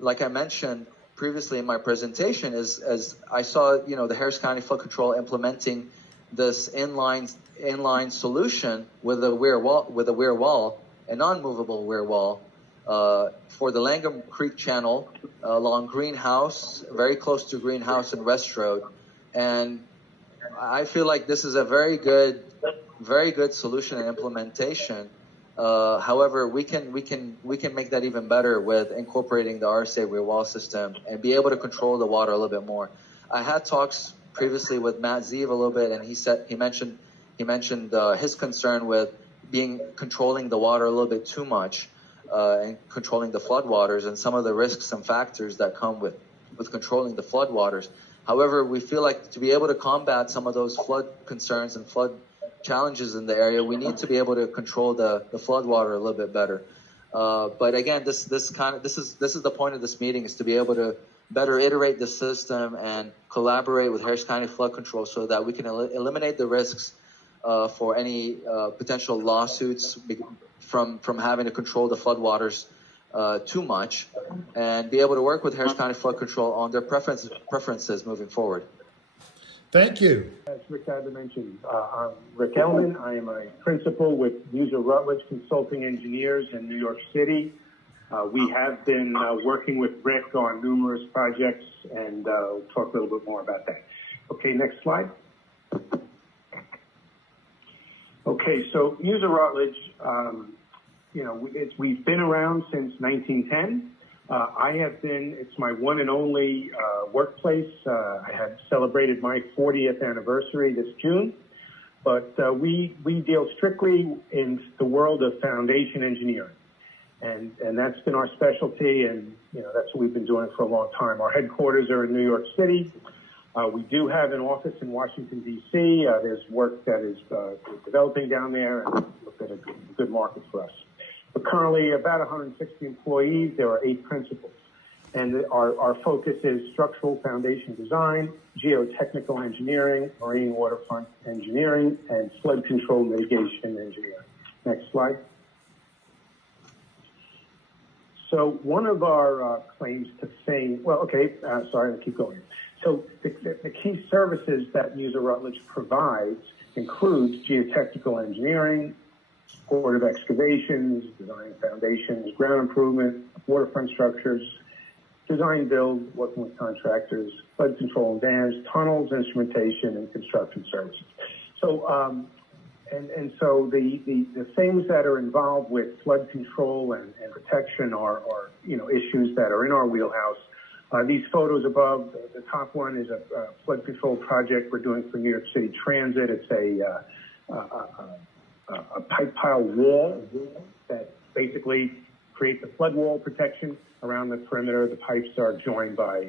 like I mentioned previously in my presentation, as I saw, the Harris County Flood Control implementing this inline solution with a weir wall, a non-movable weir wall, for the Langham Creek Channel along Greenhouse, very close to Greenhouse and West Road, and I feel like this is a very good solution and implementation. However, we can make that even better with incorporating the RSA Weir wall system and be able to control the water a little bit more. I had talks previously with Matt Zeev a little bit, and he mentioned his concern with controlling the water a little bit too much and controlling the floodwaters and some of the risks and factors that come with controlling the floodwaters. However, we feel like to be able to combat some of those flood concerns and flood challenges in the area, we need to be able to control the floodwater a little bit better. But again, this is the point of this meeting, is to be able to better iterate the system and collaborate with Harris County Flood Control so that we can eliminate the risks for any potential lawsuits from having to control the floodwaters too much, and be able to work with Harris County Flood Control on their preferences moving forward. Thank you. As Rick Adler mentioned, I'm Rick Ellman. I am a principal with Muser Rutledge Consulting Engineers in New York City. We have been working with Rick on numerous projects, and we'll talk a little bit more about that. Okay, next slide. Okay, so Muser Rutledge, we've been around since 1910. It's my one and only workplace. I had celebrated my 40th anniversary this June. but we deal strictly in the world of foundation engineering. And that's been our specialty, and that's what we've been doing for a long time. Our headquarters are in New York City. We do have an office in Washington, D.C. There's work that is developing down there, and look at a good market for us. But currently, about 160 employees. There are 8 principals. And our focus is structural foundation design, geotechnical engineering, marine waterfront engineering, and flood control mitigation engineering. Next slide. So one of our claims to fame, sorry, I'll keep going. So the key services that Muser Rutledge provides includes geotechnical engineering, Board of Excavations, design foundations, ground improvement, waterfront structures, design build, working with contractors, flood control and dams, tunnels, instrumentation, and construction services. So, so the things that are involved with flood control and protection are issues that are in our wheelhouse. These photos above, the top one is a flood control project we're doing for New York City Transit. It's a pipe pile wall that basically creates a flood wall protection around the perimeter. The pipes are joined by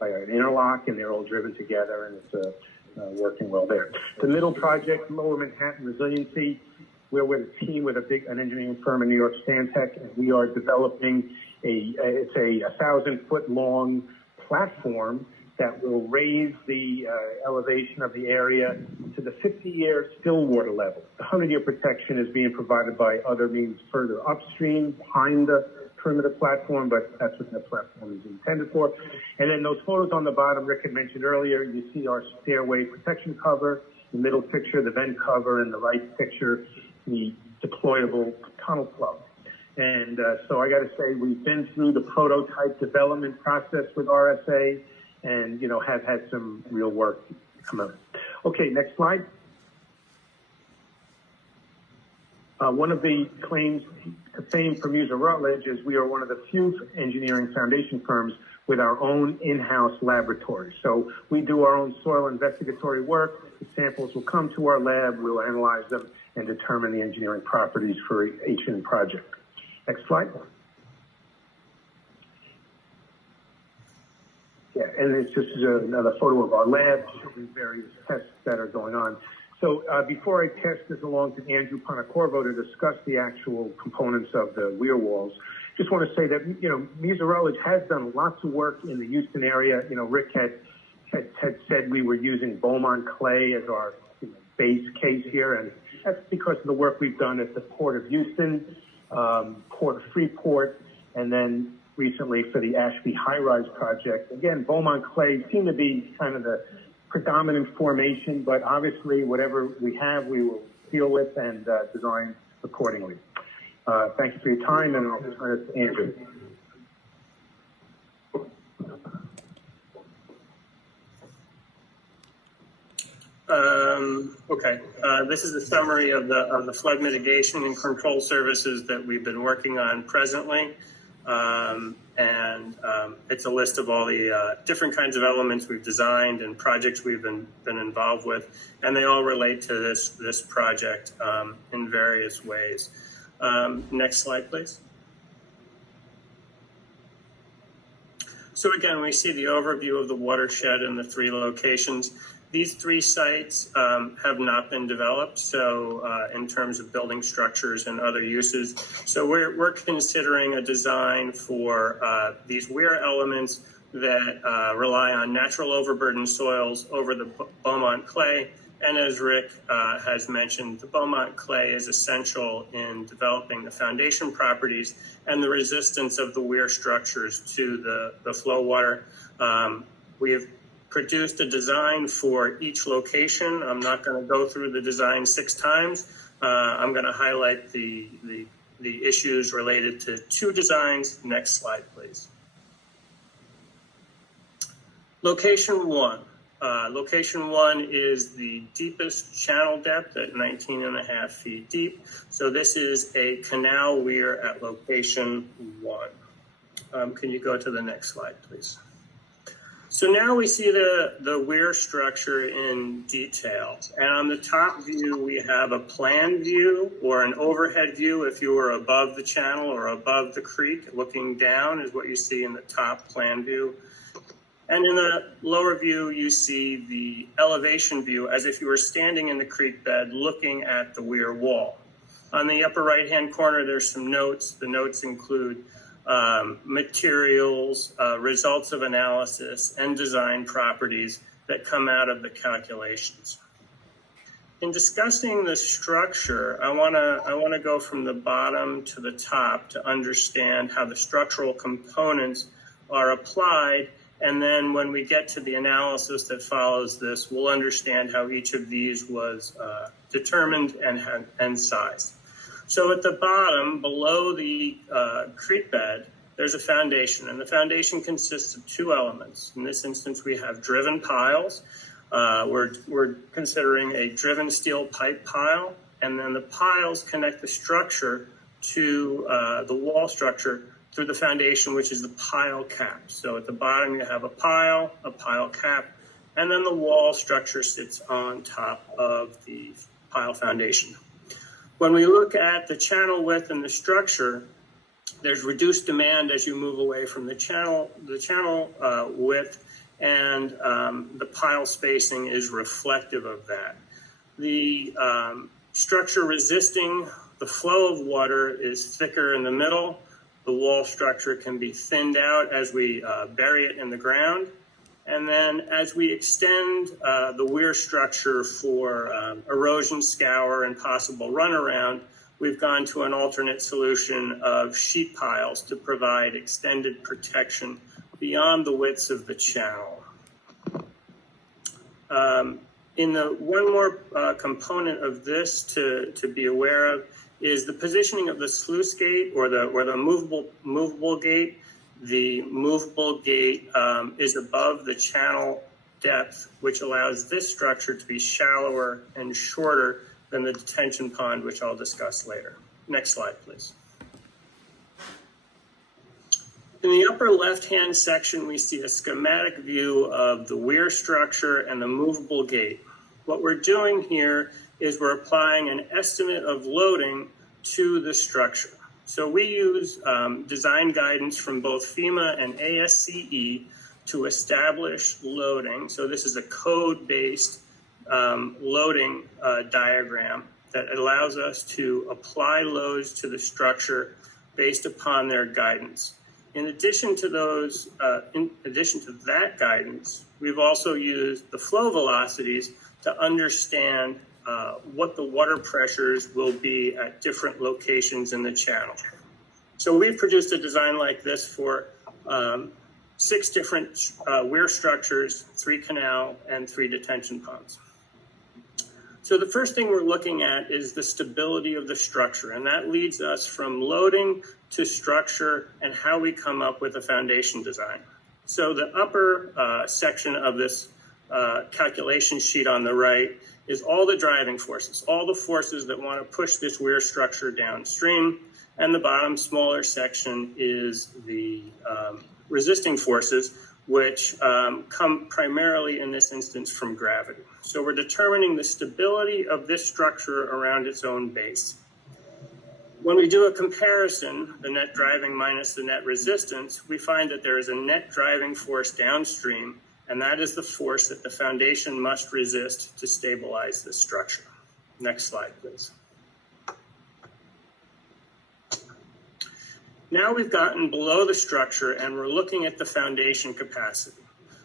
an interlock, and they're all driven together, and it's working well there. The middle project, Lower Manhattan Resiliency, we're with a team with an engineering firm in New York, Stantec, and we are developing it's a 1,000-foot long platform that will raise the elevation of the area to the 50-year still water level. The 100-year protection is being provided by other means further upstream, behind the perimeter platform, but that's what the platform is intended for. And then those photos on the bottom, Rick had mentioned earlier, you see our stairway protection cover, the middle picture, the vent cover, and the right picture, the deployable tunnel plug. And so I got to say, we've been through the prototype development process with RSA, and have had some real work come out. Okay, next slide. One of the claims to fame for Muser Rutledge is we are one of the few engineering foundation firms with our own in-house laboratory. So we do our own soil investigatory work. The samples will come to our lab, we'll analyze them, and determine the engineering properties for each project. Next slide. Yeah, and this is another photo of our lab showing various tests that are going on. So before I pass this along to Andrew Panacorvo to discuss the actual components of the Weir walls, just want to say that, Muser Rutledge has done lots of work in the Houston area. Rick had said we were using Beaumont clay as our base case here, and that's because of the work we've done at the Port of Houston, Port of Freeport, and then recently for the Ashby High-Rise project. Again, Beaumont clay seemed to be kind of the predominant formation, but obviously whatever we have, we will deal with and design accordingly. Thank you for your time, and I'll turn it to Andrew. Okay, this is a summary of the flood mitigation and control services that we've been working on presently. It's a list of all the different kinds of elements we've designed and projects we've been involved with, and they all relate to this project in various ways. Next slide, please. So again, we see the overview of the watershed in the 3 locations. These 3 sites have not been developed, so in terms of building structures and other uses. So we're considering a design for these Weir elements that rely on natural overburden soils over the Beaumont clay. And as Rick has mentioned, the Beaumont clay is essential in developing the foundation properties and the resistance of the Weir structures to the flow water. We have produced a design for each location. I'm not going to go through the design 6 times. I'm going to highlight the issues related to 2 designs. Next slide, please. Location 1. Location 1 is the deepest channel depth at 19.5 feet deep. So this is a canal weir at location 1. Can you go to the next slide, please? So now we see the Weir structure in detail. And on the top view, we have a plan view or an overhead view if you were above the channel or above the creek. Looking down is what you see in the top plan view. And in the lower view, you see the elevation view as if you were standing in the creek bed looking at the Weir wall. On the upper right-hand corner, there's some notes. The notes include materials, results of analysis, and design properties that come out of the calculations. In discussing the structure, I want to go from the bottom to the top to understand how the structural components are applied, and then when we get to the analysis that follows this, we'll understand how each of these was determined and sized. So at the bottom, below the creek bed, there's a foundation, and the foundation consists of two elements. In this instance, we have driven piles. We're considering a driven steel pipe pile, and then the piles connect the structure to the wall structure through the foundation, which is the pile cap. So at the bottom, you have a pile cap, and then the wall structure sits on top of the pile foundation. When we look at the channel width and the structure, there's reduced demand as you move away from the channel width, and the pile spacing is reflective of that. The structure resisting the flow of water is thicker in the middle. The wall structure can be thinned out as we bury it in the ground. And then as we extend the Weir structure for erosion scour and possible runaround, we've gone to an alternate solution of sheet piles to provide extended protection beyond the widths of the channel. In the one more component of this to be aware of is the positioning of the sluice gate or the movable gate. The movable gate is above the channel depth, which allows this structure to be shallower and shorter than the detention pond, which I'll discuss later. Next slide, please. In the upper left-hand section, we see a schematic view of the Weir structure and the movable gate. What we're doing here is we're applying an estimate of loading to the structure. So we use design guidance from both FEMA and ASCE to establish loading. So this is a code-based loading diagram that allows us to apply loads to the structure based upon their guidance. In addition to that guidance, we've also used the flow velocities to understand what the water pressures will be at different locations in the channel. So we've produced a design like this for 6 different Weir structures, 3 canal and 3 detention ponds. So the first thing we're looking at is the stability of the structure, and that leads us from loading to structure and how we come up with a foundation design. So the upper section of this calculation sheet on the right is all the driving forces, all the forces that want to push this Weir structure downstream, and the bottom smaller section is the resisting forces, which come primarily in this instance from gravity. So we're determining the stability of this structure around its own base. When we do a comparison, the net driving minus the net resistance, we find that there is a net driving force downstream, and that is the force that the foundation must resist to stabilize the structure. Next slide, please. Now we've gotten below the structure and we're looking at the foundation capacity.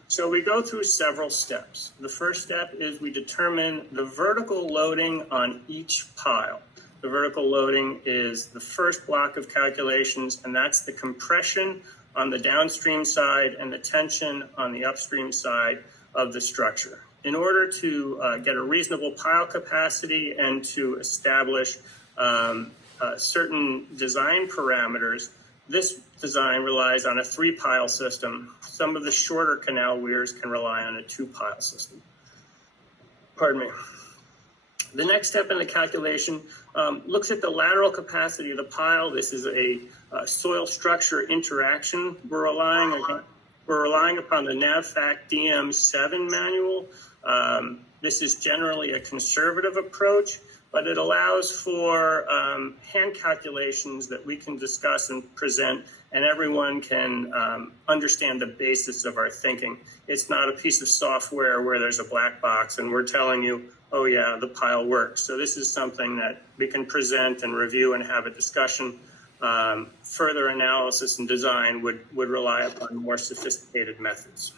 So we go through several steps. The first step is we determine the vertical loading on each pile. The vertical loading is the first block of calculations, and that's the compression on the downstream side and the tension on the upstream side of the structure. In order to get a reasonable pile capacity and to establish certain design parameters, this design relies on a 3-pile system. Some of the shorter canal weirs can rely on a 2-pile system. Pardon me. The next step in the calculation looks at the lateral capacity of the pile. This is a soil structure interaction we're relying We're relying upon the NAVFAC DM7 manual. This is generally a conservative approach, but it allows for hand calculations that we can discuss and present, and everyone can understand the basis of our thinking. It's not a piece of software where there's a black box and we're telling you, oh yeah, the pile works. So this is something that we can present and review and have a discussion. Further analysis and design would rely upon more sophisticated methods.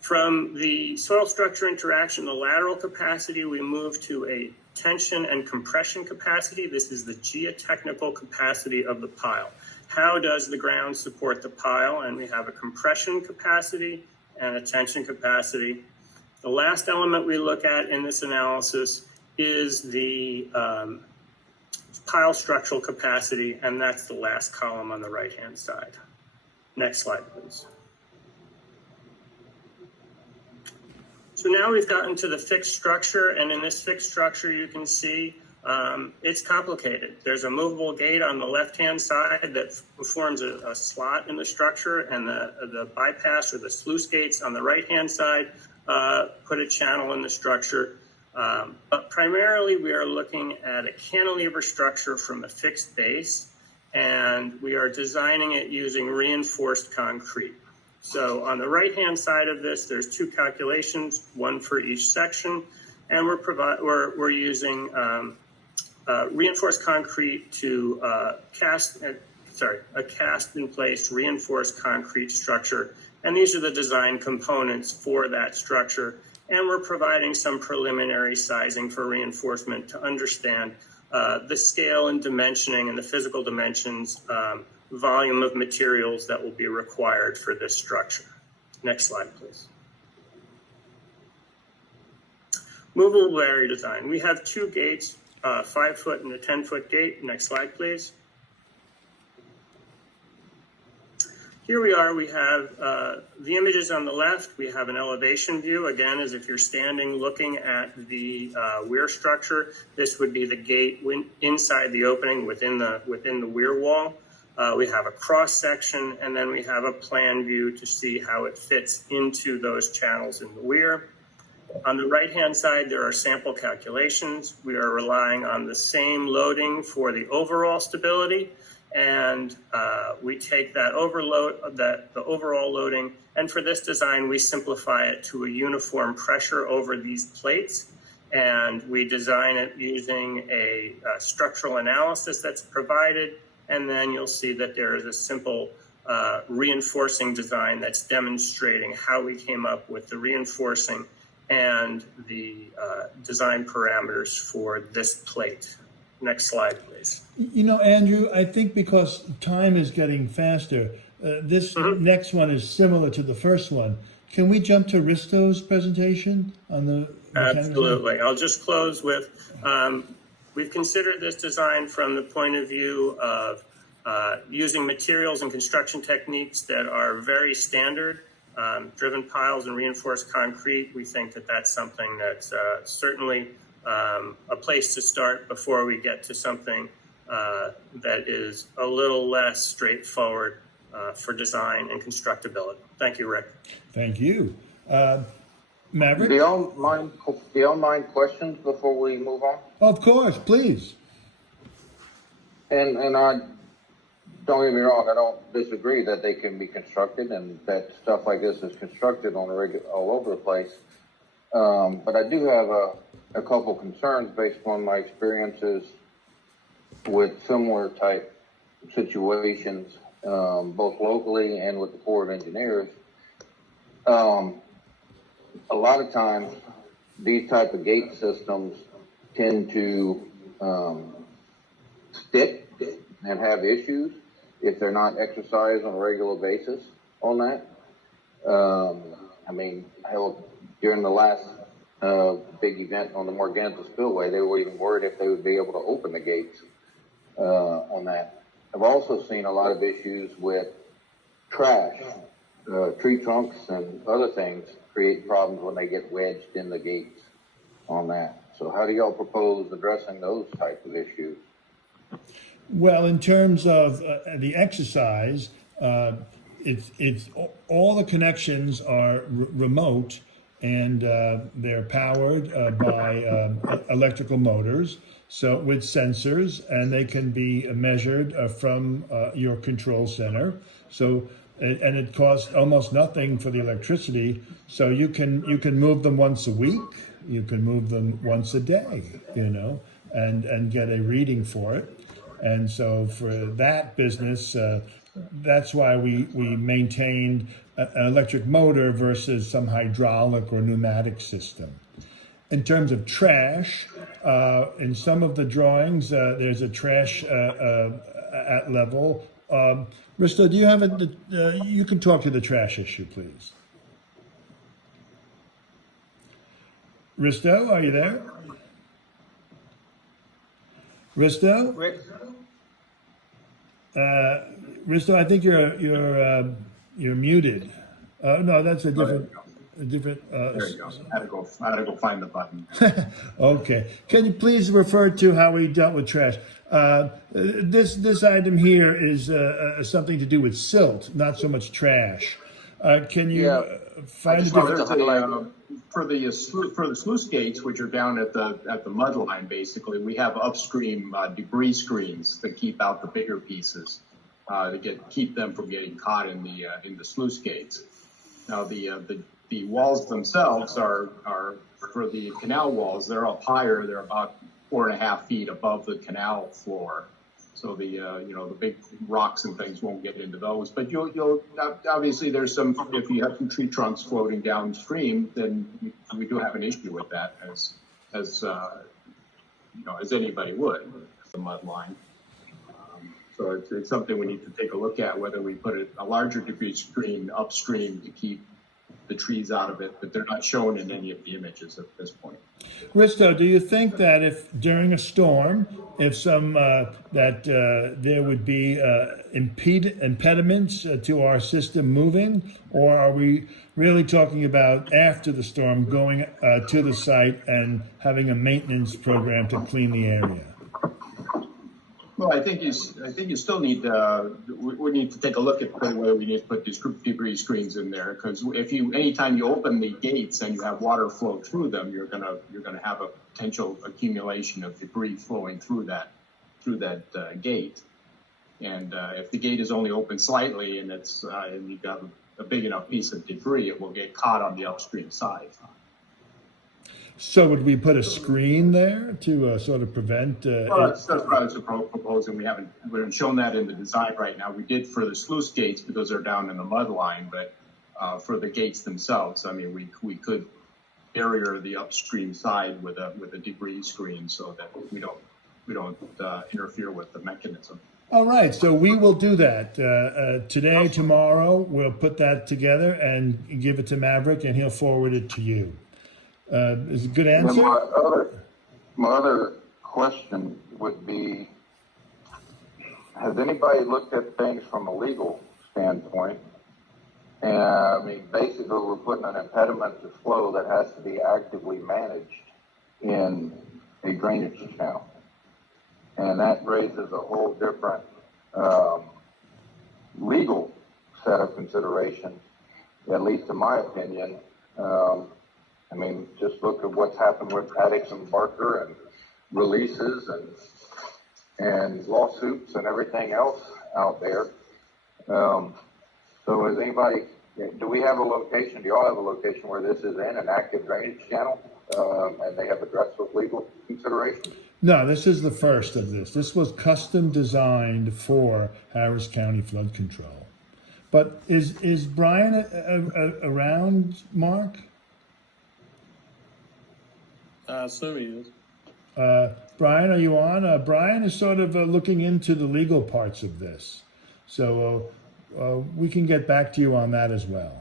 From the soil structure interaction, the lateral capacity, we move to a tension and compression capacity. This is the geotechnical capacity of the pile. How does the ground support the pile? And we have a compression capacity and a tension capacity. The last element we look at in this analysis is the pile structural capacity, and that's the last column on the right-hand side. Next slide, please. So now we've gotten to the fixed structure, and in this fixed structure, you can see it's complicated. There's a movable gate on the left-hand side that forms a slot in the structure, and the bypass or the sluice gates on the right-hand side put a channel in the structure. But primarily, we are looking at a cantilever structure from a fixed base, and we are designing it using reinforced concrete. So on the right-hand side of this, there's two calculations, one for each section, and we're using reinforced concrete to a cast-in-place reinforced concrete structure, and these are the design components for that structure. And we're providing some preliminary sizing for reinforcement to understand the scale and dimensioning and the physical dimensions, volume of materials that will be required for this structure. Next slide, please. Movable barrier design. We have two gates, 5-foot and a 10-foot gate. Next slide, please. Here we are, we have the images on the left. We have an elevation view, again, as if you're standing looking at the Weir structure. This would be the gate inside the opening within the Weir wall. We have a cross section, and then we have a plan view to see how it fits into those channels in the Weir. On the right-hand side, there are sample calculations. We are relying on the same loading for the overall stability, and we take that the overall loading, and for this design, we simplify it to a uniform pressure over these plates, and we design it using a structural analysis that's provided, and then you'll see that there is a simple reinforcing design that's demonstrating how we came up with the reinforcing and the design parameters for this plate. Next slide, please. You know, Andrew, I think because time is getting faster, this next one is similar to the first one. Can we jump to Risto's presentation on the? Absolutely. I'll just close with, we've considered this design from the point of view of using materials and construction techniques that are very standard, driven piles and reinforced concrete. We think that that's something that's certainly a place to start before we get to something that is a little less straightforward for design and constructability. Thank you, Rick. Thank you. Maverick? Do y'all mind questions before we move on? Of course, please. And I don't get me wrong, I don't disagree that they can be constructed and that stuff like this is constructed on all over the place. But I do have a couple concerns based on my experiences with similar type situations, both locally and with the Corps of Engineers. A lot of times, these type of gate systems tend to stick and have issues if they're not exercised on a regular basis on that. I mean, hell, during the last big event on the Morganza Spillway, they were even worried if they would be able to open the gates on that. I've also seen a lot of issues with trash, tree trunks and other things create problems when they get wedged in the gates on that. So how do y'all propose addressing those type of issues? Well, in terms of the exercise, it's all the connections are remote, and they're powered by electrical motors, so with sensors, and they can be measured from your control center. So and it costs almost nothing for the electricity. So you can move them once a week, you can move them once a day, and get a reading for it. And so for that business, that's why we maintained an electric motor versus some hydraulic or pneumatic system. In terms of trash, in some of the drawings, there's a trash at level. Risto, do you have you can talk to the trash issue, please. Risto, are you there? Risto? Risto, I think you're muted. No, that's a different. There you go. I had to go find the button. Okay. Can you please refer to how we dealt with trash? This item here is something to do with silt, not so much trash. Can you find a different? For the sluice gates, which are down at the mud line, basically, we have upstream debris screens that keep out the bigger pieces to keep them from getting caught in the sluice gates. Now the walls themselves are for the canal walls. They're up higher. They're about 4.5 feet above the canal floor. So the big rocks and things won't get into those. But you'll obviously there's some, if you have some tree trunks floating downstream, then we do have an issue with that as anybody would, the mud line. So it's something we need to take a look at, whether we put a larger debris screen upstream to keep the trees out of it, but they're not shown in any of the images at this point. Risto, do you think that if during a storm, if there would be impediments to our system moving, or are we really talking about after the storm going to the site and having a maintenance program to clean the area? Well, I think you still need we need to take a look at whether we need to put these debris screens in there, because anytime you open the gates and you have water flow through them, you're gonna have a potential accumulation of debris flowing through that gate. And if the gate is only open slightly and and you've got a big enough piece of debris, it will get caught on the upstream side. So would we put a screen there to sort of prevent? Well, that's what I was proposing. We haven't shown that in the design right now. We did for the sluice gates because they're down in the mud line, but for the gates themselves, I mean, we could barrier the upstream side with a debris screen so that we don't interfere with the mechanism. All right, so we will do that today, tomorrow. We'll put that together and give it to Maverick, and he'll forward it to you. Is it a good answer? My other question would be, has anybody looked at things from a legal standpoint? And I mean, basically, we're putting an impediment to flow that has to be actively managed in a drainage channel. And that raises a whole different legal set of considerations, at least in my opinion. I mean, just look at what's happened with Addicts and Barker and releases and lawsuits and everything else out there. So is do we have a location, do y'all have a location where this is in an active drainage channel and they have addressed with legal considerations? No, this is the first of this. This was custom designed for Harris County flood control. But is Brian around, Mark? I assume he is. Brian, are you on? Brian is sort of looking into the legal parts of this. So we can get back to you on that as well.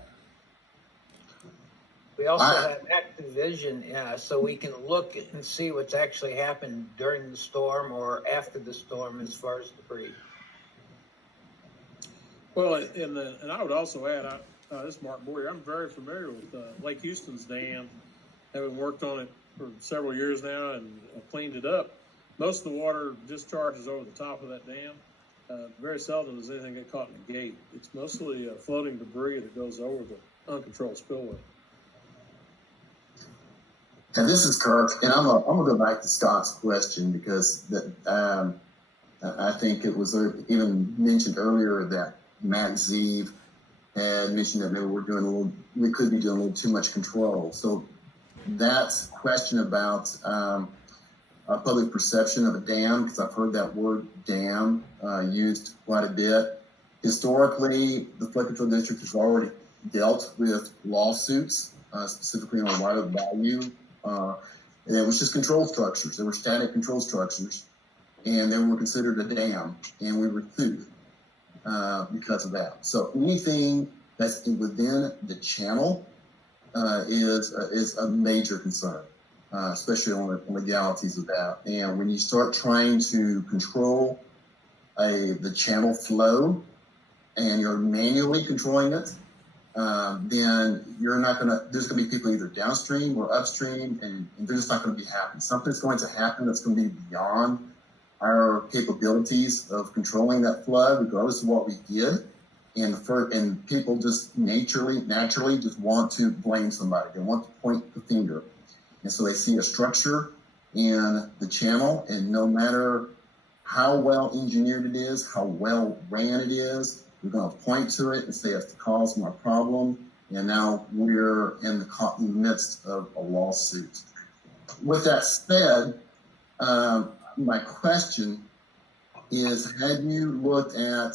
We also have active vision, so we can look and see what's actually happened during the storm or after the storm as far as debris. Well, and I would also add, this is Mark Weir. I'm very familiar with Lake Houston's dam, having worked on it for several years now and cleaned it up. Most of the water discharges over the top of that dam. Very seldom does anything get caught in the gate. It's mostly floating debris that goes over the uncontrolled spillway. And this is Kirk, and I'm gonna go back to Scott's question because I think it was even mentioned earlier that Matt Zeev had mentioned that maybe we could be doing a little too much control. So that question about public perception of a dam, because I've heard that word dam used quite a bit. Historically, the Flood Control District has already dealt with lawsuits, specifically on right of value. And it was just control structures. They were static control structures, and they were considered a dam, and we were sued because of that. So anything that's within the channel is a major concern, especially on the legalities of that. And when you start trying to control the channel flow, and you're manually controlling it, then you're not there's gonna be people either downstream or upstream, and they're just not gonna be happy. Something's going to happen that's gonna be beyond our capabilities of controlling that flood, regardless of what we did. And people just naturally just want to blame somebody. They want to point the finger. And so they see a structure in the channel, and no matter how well engineered it is, how well ran it is, we're going to point to it and say it's the cause of my problem. And now we're in the midst of a lawsuit. With that said, my question is, have you looked at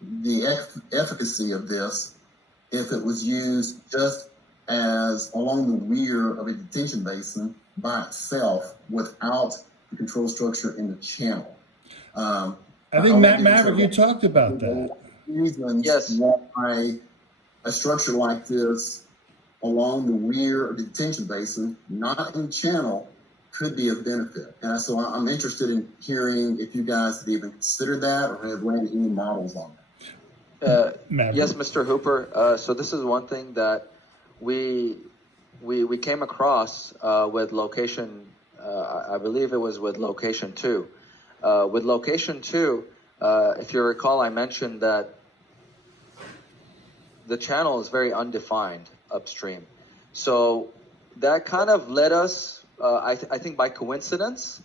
the efficacy of this if it was used just as along the weir of a detention basin by itself without the control structure in the channel? I think Maverick, you talked about that. Reasons Yes. why a structure like this along the weir of the detention basin, not in the channel, could be of benefit. And so I'm interested in hearing if you guys have even considered that or have ran any models on that. Yes, Mr. Hooper. So this is one thing that we came across with location. I believe it was with location 2. With location 2, if you recall, I mentioned that the channel is very undefined upstream. So that kind of led us, I think by coincidence,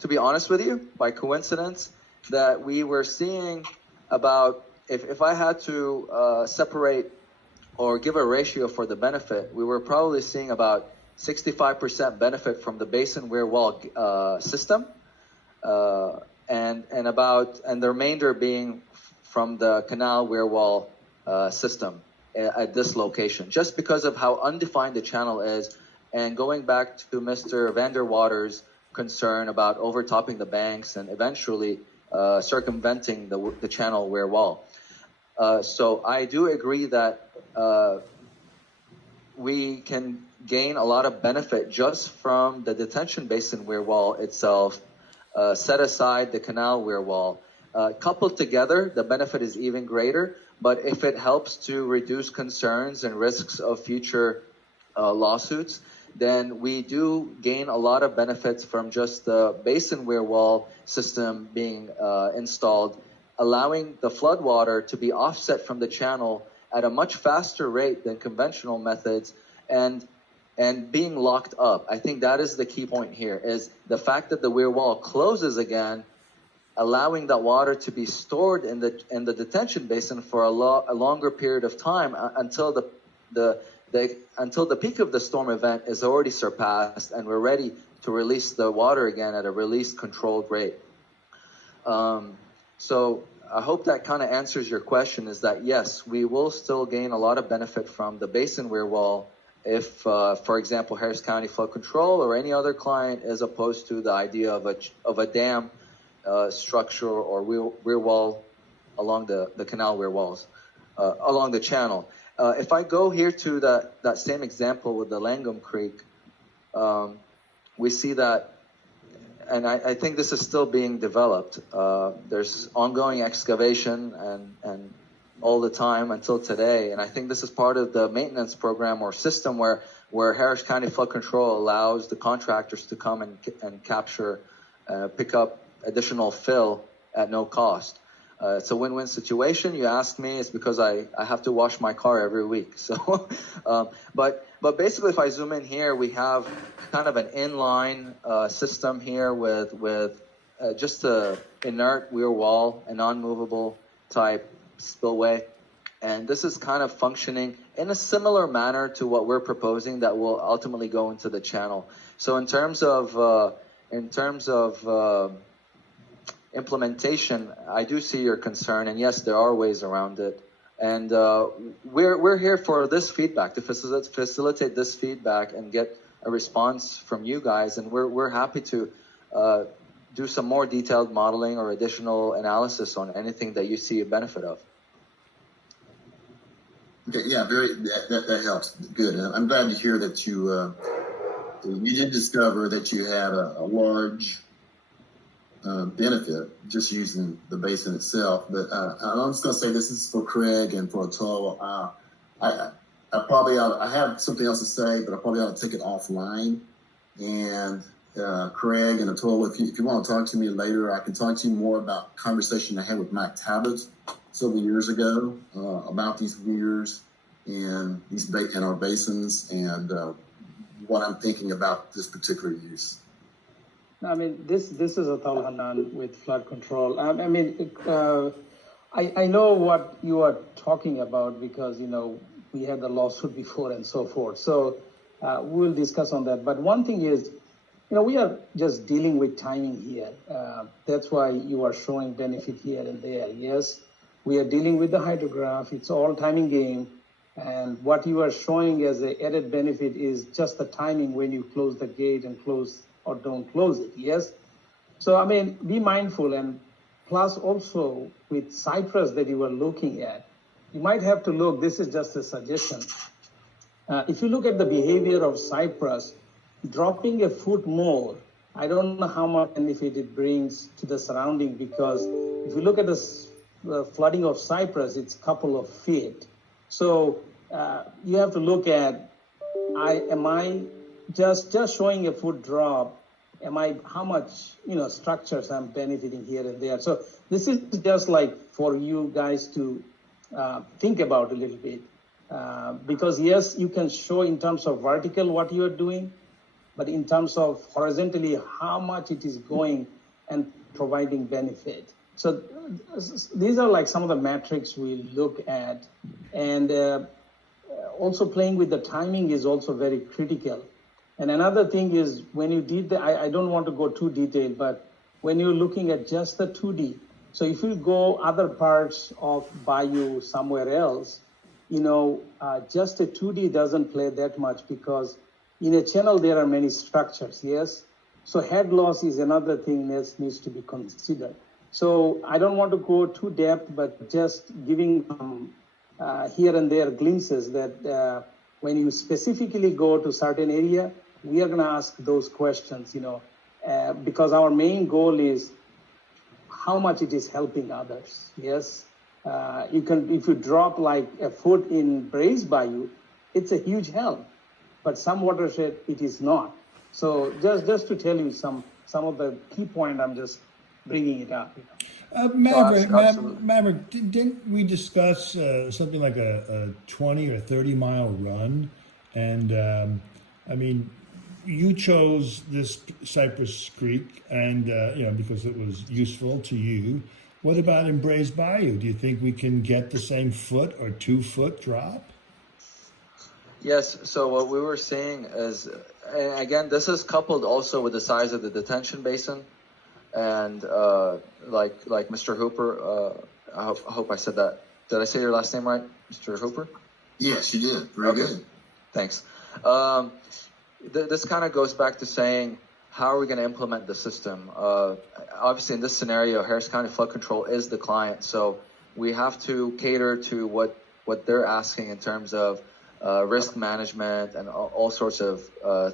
to be honest with you, by coincidence, that we were seeing about, if I had to separate or give a ratio for the benefit, we were probably seeing about 65% benefit from the Basin Weir wall system, and the remainder being from the canal weir wall system at this location, just because of how undefined the channel is. And going back to Mr. Vanderwater's concern about overtopping the banks and eventually circumventing the channel weir wall. So I do agree that we can gain a lot of benefit just from the detention basin weir wall itself, set aside the canal weir wall. Coupled together, the benefit is even greater. But if it helps to reduce concerns and risks of future lawsuits, then we do gain a lot of benefits from just the basin weir wall system being installed, allowing the floodwater to be offset from the channel at a much faster rate than conventional methods, and being locked up. I think that is the key point here, is the fact that the weir wall closes again, allowing that water to be stored in the detention basin for a longer period of time until the peak of the storm event is already surpassed and we're ready to release the water again at a released controlled rate. So I hope that kind of answers your question, is that yes, we will still gain a lot of benefit from the basin weir wall if, for example, Harris County Flood Control or any other client is opposed to the idea of a dam structure or weir wall along the canal weir walls, along the channel. If I go here to that same example with the Langham Creek, we see that, and I think this is still being developed. There's ongoing excavation and all the time until today, and I think this is part of the maintenance program or system where Harris County Flood Control allows the contractors to come and capture, pick up additional fill at no cost. it's a win-win situation. You ask me, it's because I have to wash my car every week. So, but basically, if I zoom in here, we have kind of an inline system here with just a inert weir wall, a non-movable type spillway. And this is kind of functioning in a similar manner to what we're proposing that will ultimately go into the channel. So in terms of implementation, I do see your concern, and yes, there are ways around it. And we're here for this feedback, to facilitate this feedback and get a response from you guys. And we're happy to do some more detailed modeling or additional analysis on anything that you see a benefit of. Okay, yeah, that helps. Good. I'm glad to hear that you did discover that you had a large benefit just using the basin itself. But I'm just going to say this is for Craig and for Atul. I have something else to say, but I probably ought to take it offline. And Craig and Atul, if you want to talk to me later, I can talk to you more about a conversation I had with Mike Tabbitt several years ago about these weirs and our basins and what I'm thinking about this particular use. I mean, this is Atul Hanan with flood control. I know what you are talking about because, we had the lawsuit before and so forth. So we'll discuss on that. But one thing is, we are just dealing with timing here. That's why you are showing benefit here and there. Yes, we are dealing with the hydrograph. It's all timing game. And what you are showing as an added benefit is just the timing when you close the gate and close or don't close it. Yes. So, be mindful. And plus also with cypress that you are looking at, you might have to look, this is just a suggestion. If you look at the behavior of cypress, dropping a foot more, I don't know how much benefit it brings to the surrounding, because if you look at the flooding of cypress, it's a couple of feet. So you have to look at, am I just showing a foot drop? How much, structures I'm benefiting here and there? So this is just like for you guys to think about a little bit. Because yes, you can show in terms of vertical what you are doing, but in terms of horizontally, how much it is going and providing benefit. So these are like some of the metrics we look at. And also playing with the timing is also very critical. And another thing is when you did I don't want to go too detailed, but when you're looking at just the 2D, so if you go other parts of bayou somewhere else, just a 2D doesn't play that much because in a channel there are many structures, yes? So head loss is another thing that needs to be considered. So I don't want to go too depth, but just giving here and there glimpses that when you specifically go to certain area, we are going to ask those questions, because our main goal is how much it is helping others. Yes, if you drop like a foot in Braze Bayou, it's a huge help, but some watershed it is not. So just to tell you some of the key point, I'm just bringing it up. Maverick, didn't we discuss something like a 20 or 30 mile run? And you chose this Cypress Creek, and because it was useful to you. What about in Braze Bayou? Do you think we can get the same foot or 2 foot drop? Yes. So what we were seeing is, and again, this is coupled also with the size of the detention basin, and like Mr. Hooper. I hope I said that. Did I say your last name right, Mr. Hooper? Yes, you did. Very good. Thanks. This kind of goes back to saying, how are we going to implement the system? Obviously, in this scenario, Harris County Flood Control is the client, so we have to cater to what they're asking in terms of risk management and all sorts of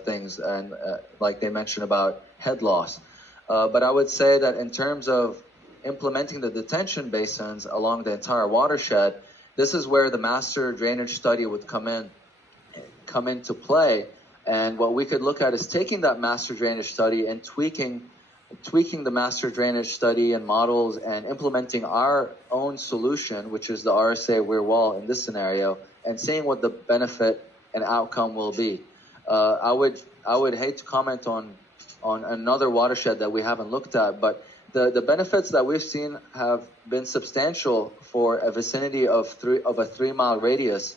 things, and like they mentioned about head loss. But I would say that in terms of implementing the detention basins along the entire watershed, this is where the master drainage study would come into play. And what we could look at is taking that master drainage study and tweaking tweaking the master drainage study and models and implementing our own solution, which is the RSA Weir wall in this scenario, and seeing what the benefit and outcome will be. I would hate to comment on another watershed that we haven't looked at, but the benefits that we've seen have been substantial for a vicinity of a 3 mile radius,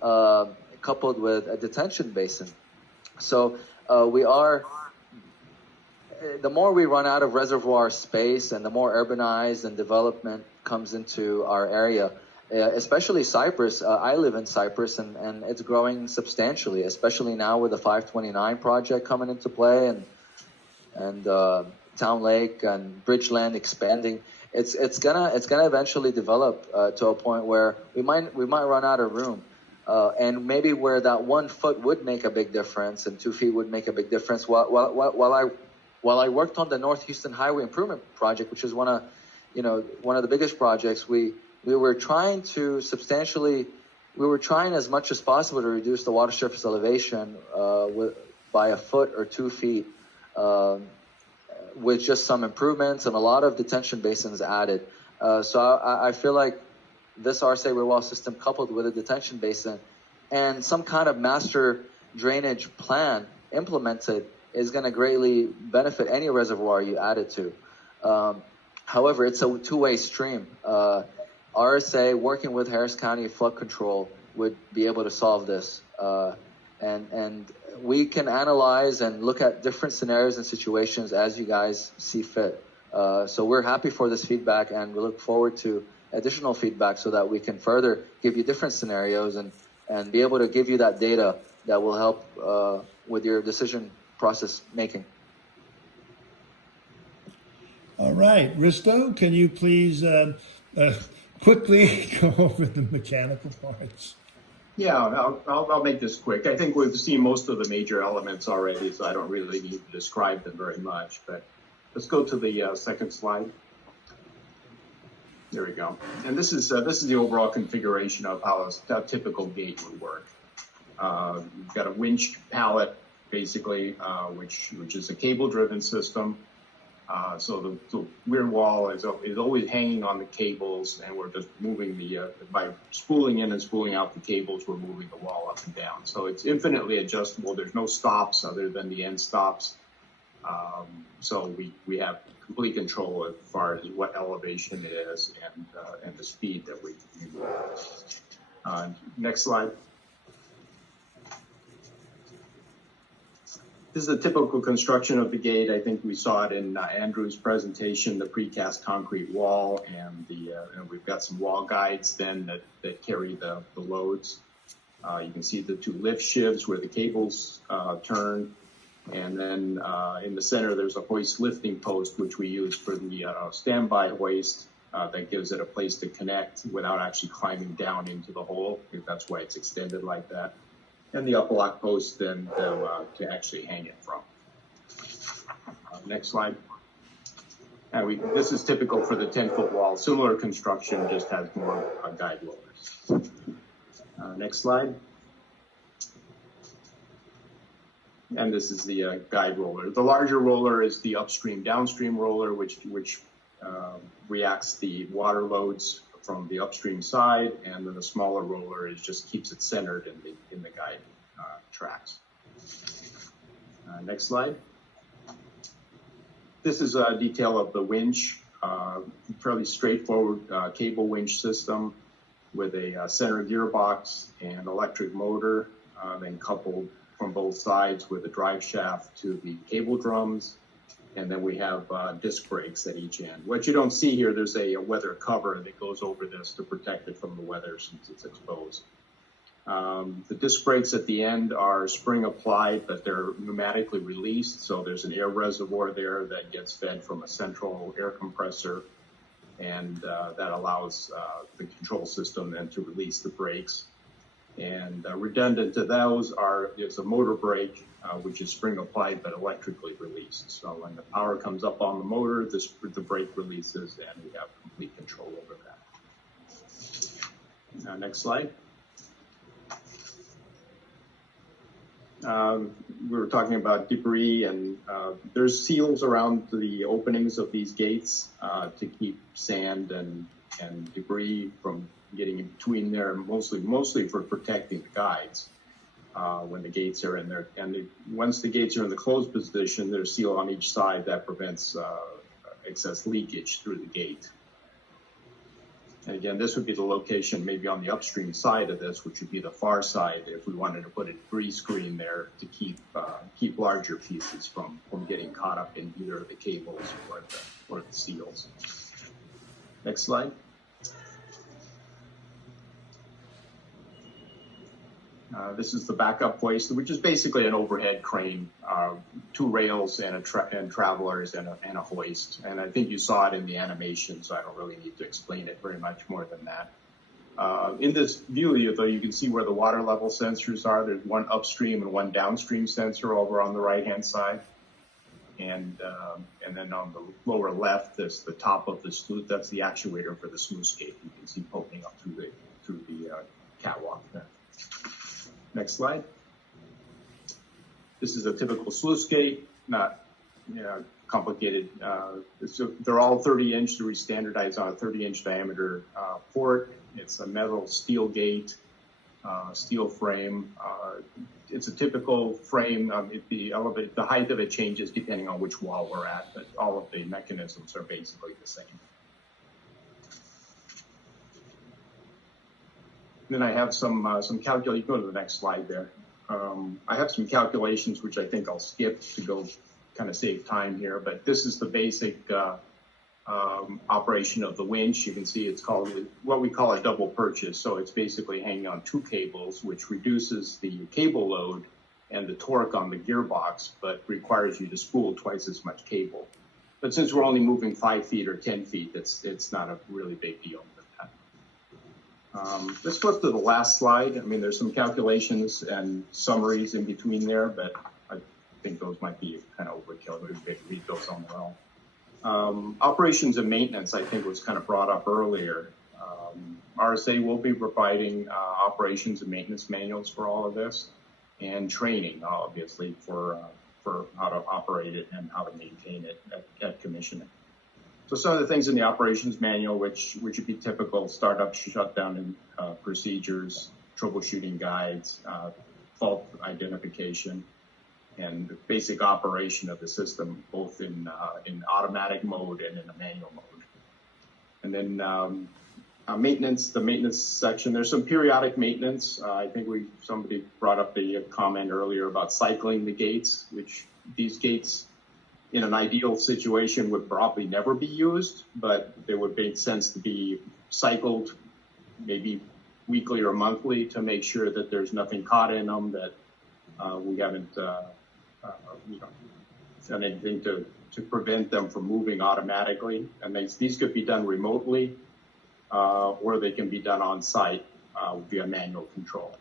coupled with a detention basin. So the more we run out of reservoir space and the more urbanized and development comes into our area, especially Cypress. I live in Cypress, and it's growing substantially, especially now with the 529 project coming into play and Town Lake and Bridgeland expanding. It's gonna eventually develop to a point where we might run out of room, and maybe where that 1 foot would make a big difference and 2 feet would make a big difference. While I worked on the North Houston Highway Improvement Project, which is one of the biggest projects, we were trying as much as possible to reduce the water surface elevation by 1 foot or 2 feet, with just some improvements and a lot of detention basins added. So I feel like this RSA Weir wall system, coupled with a detention basin and some kind of master drainage plan implemented, is going to greatly benefit any reservoir you add it to. However, it's a two-way stream. RSA, working with Harris County Flood Control, would be able to solve this. And we can analyze and look at different scenarios and situations as you guys see fit. So we're happy for this feedback, and we look forward to additional feedback so that we can further give you different scenarios and be able to give you that data that will help with your decision process making. All right, Risto, can you please quickly go over the mechanical parts? Yeah, I'll make this quick. I think we've seen most of the major elements already, so I don't really need to describe them very much. But let's go to the second slide. There we go. And this is the overall configuration of how a typical gate would work. You've got a winch pallet, basically, which is a cable-driven system. So the Weir wall is always hanging on the cables, and we're just moving by spooling in and spooling out the cables, we're moving the wall up and down. So it's infinitely adjustable. There's no stops other than the end stops. So we have complete control as far as what elevation it is and the speed that we move. Next slide. This is a typical construction of the gate. I think we saw it in Andrew's presentation, the precast concrete wall, and we've got some wall guides then that carry the loads. You can see the 2 lift shifts where the cables turn, and then in the center there's a hoist lifting post, which we use for the standby hoist that gives it a place to connect without actually climbing down into the hole. That's why it's extended like that. And the up-block post then to actually hang it from. Next slide. And this is typical for the 10-foot wall. Similar construction, just has more guide rollers. Next slide. And this is the guide roller. The larger roller is the upstream-downstream roller, which reacts the water loads from the upstream side, and then the smaller roller just keeps it centered in the guide tracks. Next slide. This is a detail of the winch, fairly straightforward cable winch system with a center gearbox and electric motor, then coupled from both sides with a drive shaft to the cable drums. And then we have disc brakes at each end. What you don't see here, there's a weather cover that goes over this to protect it from the weather since it's exposed. The disc brakes at the end are spring applied, but they're pneumatically released. So there's an air reservoir there that gets fed from a central air compressor. And that allows the control system then to release the brakes. And redundant to those is a motor brake, which is spring applied but electrically released. So when the power comes up on the motor, the brake releases, and we have complete control over that. Next slide. We were talking about debris, and there's seals around the openings of these gates to keep sand and debris from getting in between there, and mostly for protecting the guides when the gates are in there. And once the gates are in the closed position, there's seal on each side that prevents excess leakage through the gate. And again, this would be the location maybe on the upstream side of this, which would be the far side if we wanted to put a debris screen there to keep larger pieces from getting caught up in either the cables or the seals. Next slide. This is the backup hoist, which is basically an overhead crane, 2 rails and travelers and a hoist. And I think you saw it in the animation, so I don't really need to explain it very much more than that. In this view, though, you can see where the water level sensors are. There's one upstream and one downstream sensor over on the right-hand side. And then on the lower left, there's the top of the sluice. That's the actuator for the sluice gate. You can see poking up through the catwalk there. Next slide. This is a typical sluice gate, not complicated. They're all 30-inch. We standardize on a 30-inch diameter port. It's a metal steel gate, steel frame. It's a typical frame. The height of it changes depending on which wall we're at, but all of the mechanisms are basically the same. Then I have some calculations. Go to the next slide there. I have some calculations which I think I'll skip to go kind of save time here. But this is the basic operation of the winch. You can see it's called what we call a double purchase. So it's basically hanging on 2 cables, which reduces the cable load and the torque on the gearbox, but requires you to spool twice as much cable. But since we're only moving 5 feet or 10 feet, it's not a really big deal. Let's flip to the last slide. I mean, there's some calculations and summaries in between there, but I think those might be kind of overkill. We could read those on their own. Operations and maintenance, I think, was kind of brought up earlier. RSA will be providing operations and maintenance manuals for all of this, and training, obviously, for how to operate it and how to maintain it at commissioning. So some of the things in the operations manual, which would be typical startup, shutdown, and procedures, troubleshooting guides, fault identification, and the basic operation of the system, both in automatic mode and in a manual mode. And then maintenance, the maintenance section. There's some periodic maintenance. I think somebody brought up the comment earlier about cycling the gates, which these gates, in an ideal situation, would probably never be used, but they would make sense to be cycled maybe weekly or monthly to make sure that there's nothing caught in them, that we haven't done anything to prevent them from moving automatically. And these could be done remotely, or they can be done on site via manual control.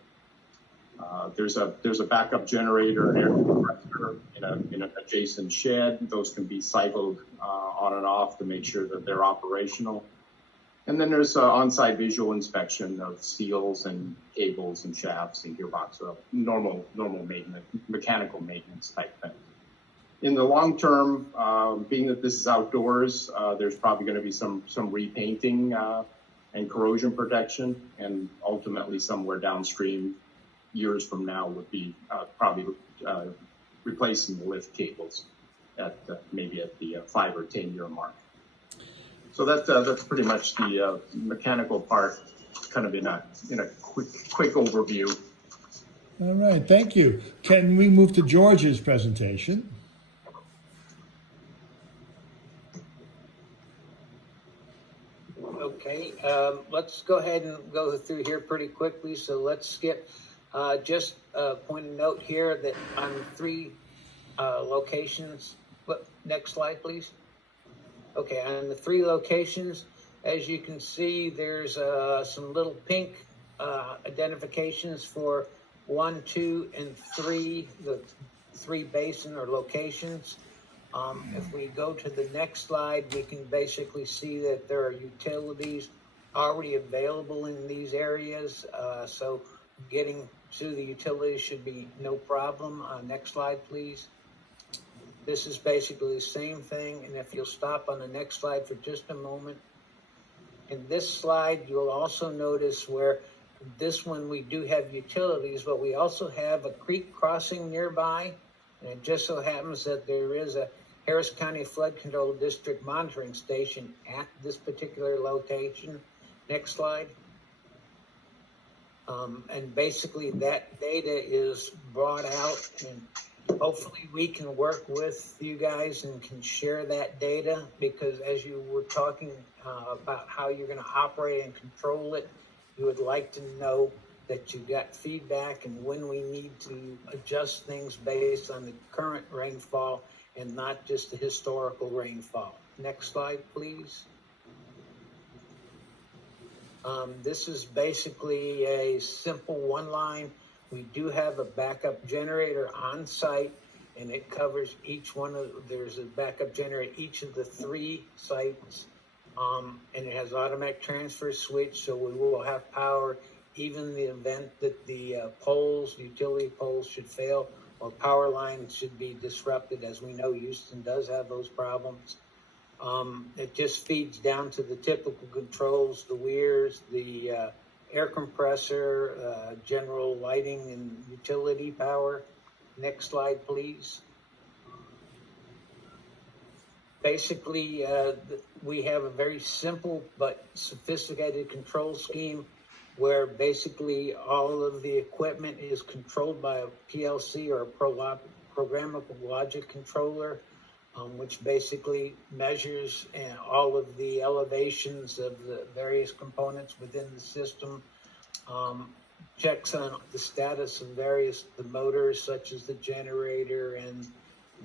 There's a backup generator and air compressor in an adjacent shed. Those can be cycled on and off to make sure that they're operational. And then there's on-site visual inspection of seals and cables and shafts and gearbox, so normal maintenance, mechanical maintenance type thing. In the long term, being that this is outdoors, there's probably going to be some repainting and corrosion protection, and ultimately somewhere downstream, years from now, would be probably replacing the lift cables maybe at the 5 or 10 year mark. So that's pretty much the mechanical part, kind of in a quick overview. All right, thank you. Can we move to George's presentation? Okay, let's go ahead and go through here pretty quickly. So let's skip. Just point a note here that on 3 locations. Next slide, please. Okay, on the 3 locations, as you can see, there's some little pink identifications for 1, 2, and 3, the 3 basin or locations. If we go to the next slide, we can basically see that there are utilities already available in these areas. So getting to the utilities should be no problem. Next slide, please. This is basically the same thing, and if you'll stop on the next slide for just a moment. In this slide, you'll also notice where this one we do have utilities, but we also have a creek crossing nearby, and it just so happens that there is a Harris County Flood Control District monitoring station at this particular location. Next slide. And basically that data is brought out, and hopefully we can work with you guys and can share that data, because as you were talking about how you're going to operate and control it, you would like to know that you got feedback and when we need to adjust things based on the current rainfall and not just the historical rainfall. Next slide, please. This is basically a simple one line. We do have a backup generator on site, and it covers each one of, there's a backup generator each of the 3 sites, and it has automatic transfer switch, so we will have power even in the event that the utility poles should fail, or power lines should be disrupted. As we know, Houston does have those problems. It just feeds down to the typical controls, the Weirs, the air compressor, general lighting and utility power. Next slide, please. Basically, we have a very simple but sophisticated control scheme where basically all of the equipment is controlled by a PLC or a programmable logic controller, which basically measures all of the elevations of the various components within the system, checks on the status of the motors, such as the generator and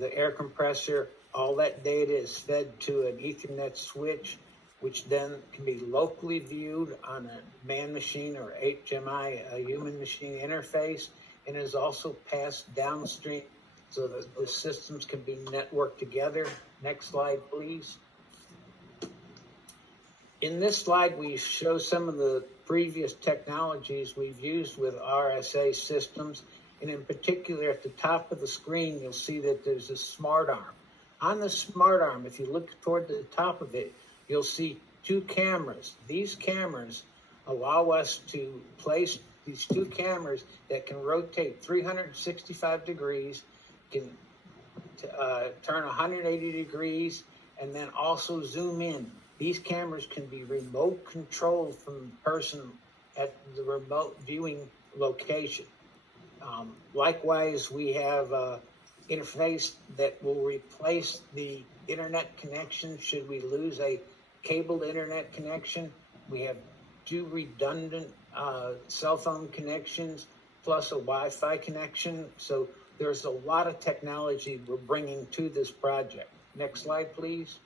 the air compressor. All that data is fed to an Ethernet switch, which then can be locally viewed on a man machine or HMI, a human machine interface, and is also passed downstream so that the systems can be networked together. Next slide, please. In this slide, we show some of the previous technologies we've used with RSA systems, and in particular, at the top of the screen, you'll see that there's a smart arm. On the smart arm, if you look toward the top of it, you'll see 2 cameras. These cameras allow us to place these 2 cameras that can rotate 365 degrees, can turn 180 degrees, and then also zoom in. These cameras can be remote controlled from the person at the remote viewing location. Likewise, we have an interface that will replace the internet connection should we lose a cabled internet connection. We have 2 redundant cell phone connections plus a Wi-Fi connection. So there's a lot of technology we're bringing to this project. Next slide, please.